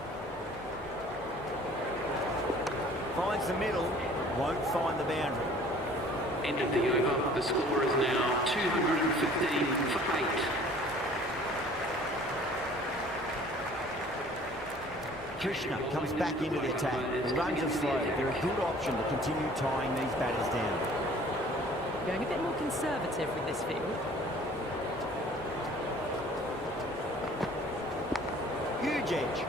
Finds the middle, won't find the boundary. End of the over. The score is now 215 for 8. Krishna comes back into the attack. The runs are slow. They're a good option to continue tying these batters down. Going a bit more conservative with this field. Huge edge.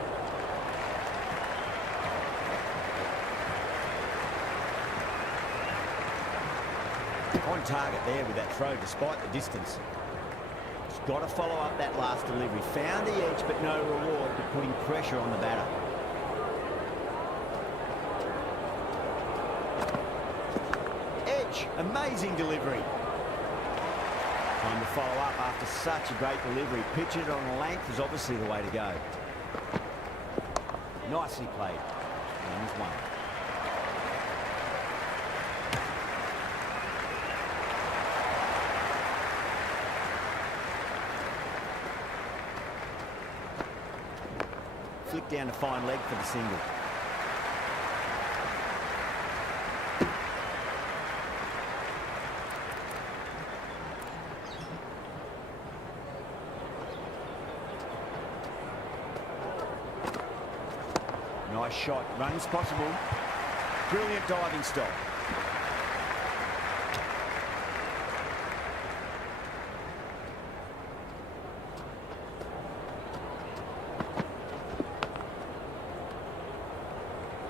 On target there with that throw despite the distance. He's got to follow up that last delivery. Found the edge but no reward for putting pressure on the batter. Edge, amazing delivery. Time to follow up after such a great delivery. Pitch it on length is obviously the way to go. Nicely played. Runs one. Flick down to fine leg for the single. Nice shot. Runs possible. Brilliant diving stop.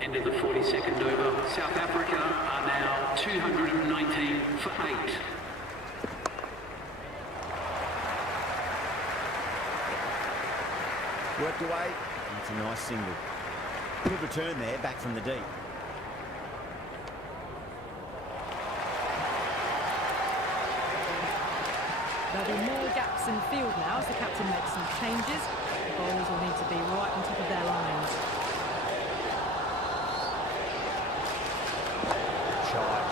End of the 42nd over. South Africa are now 219 for 8. Worked away. That's a nice single. Good return there, back from the deep. There'll be more gaps in field now as the captain makes some changes. The bowlers will need to be right on top of their lines.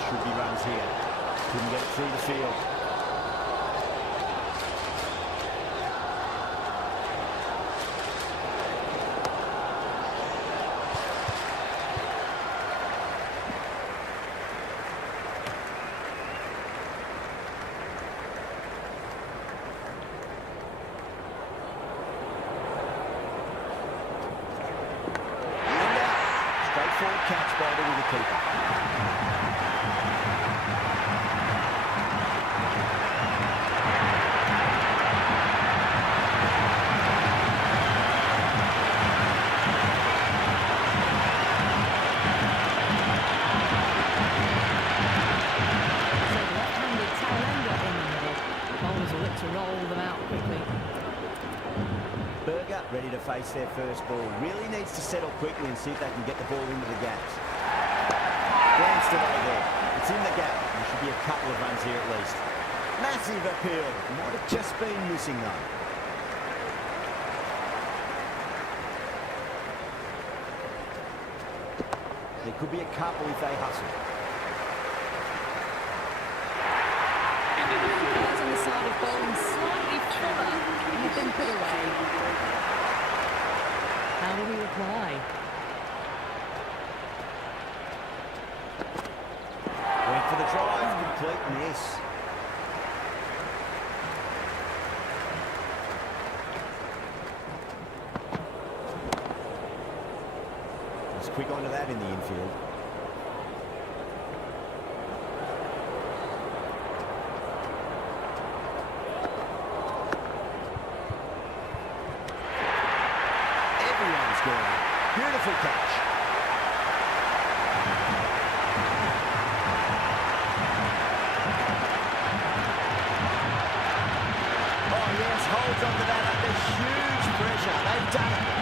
Should be runs here. Couldn't get it through the field. And out. Straightforward catch by the wicketkeeper. To roll them out quickly. Berger ready to face their first ball. Really needs to settle quickly and see if they can get the ball into the gaps. Glanced away there. It's in the gap. There should be a couple of runs here at least. Massive appeal. Might have just been missing though. There could be a couple if they hustle. Guys on the side of bowling slightly fuller and have been put away. How will we reply? Went for the drive, complete miss. Just quick onto that in the infield. Beautiful catch. Oh yes, holds on to that under huge pressure. They've done it.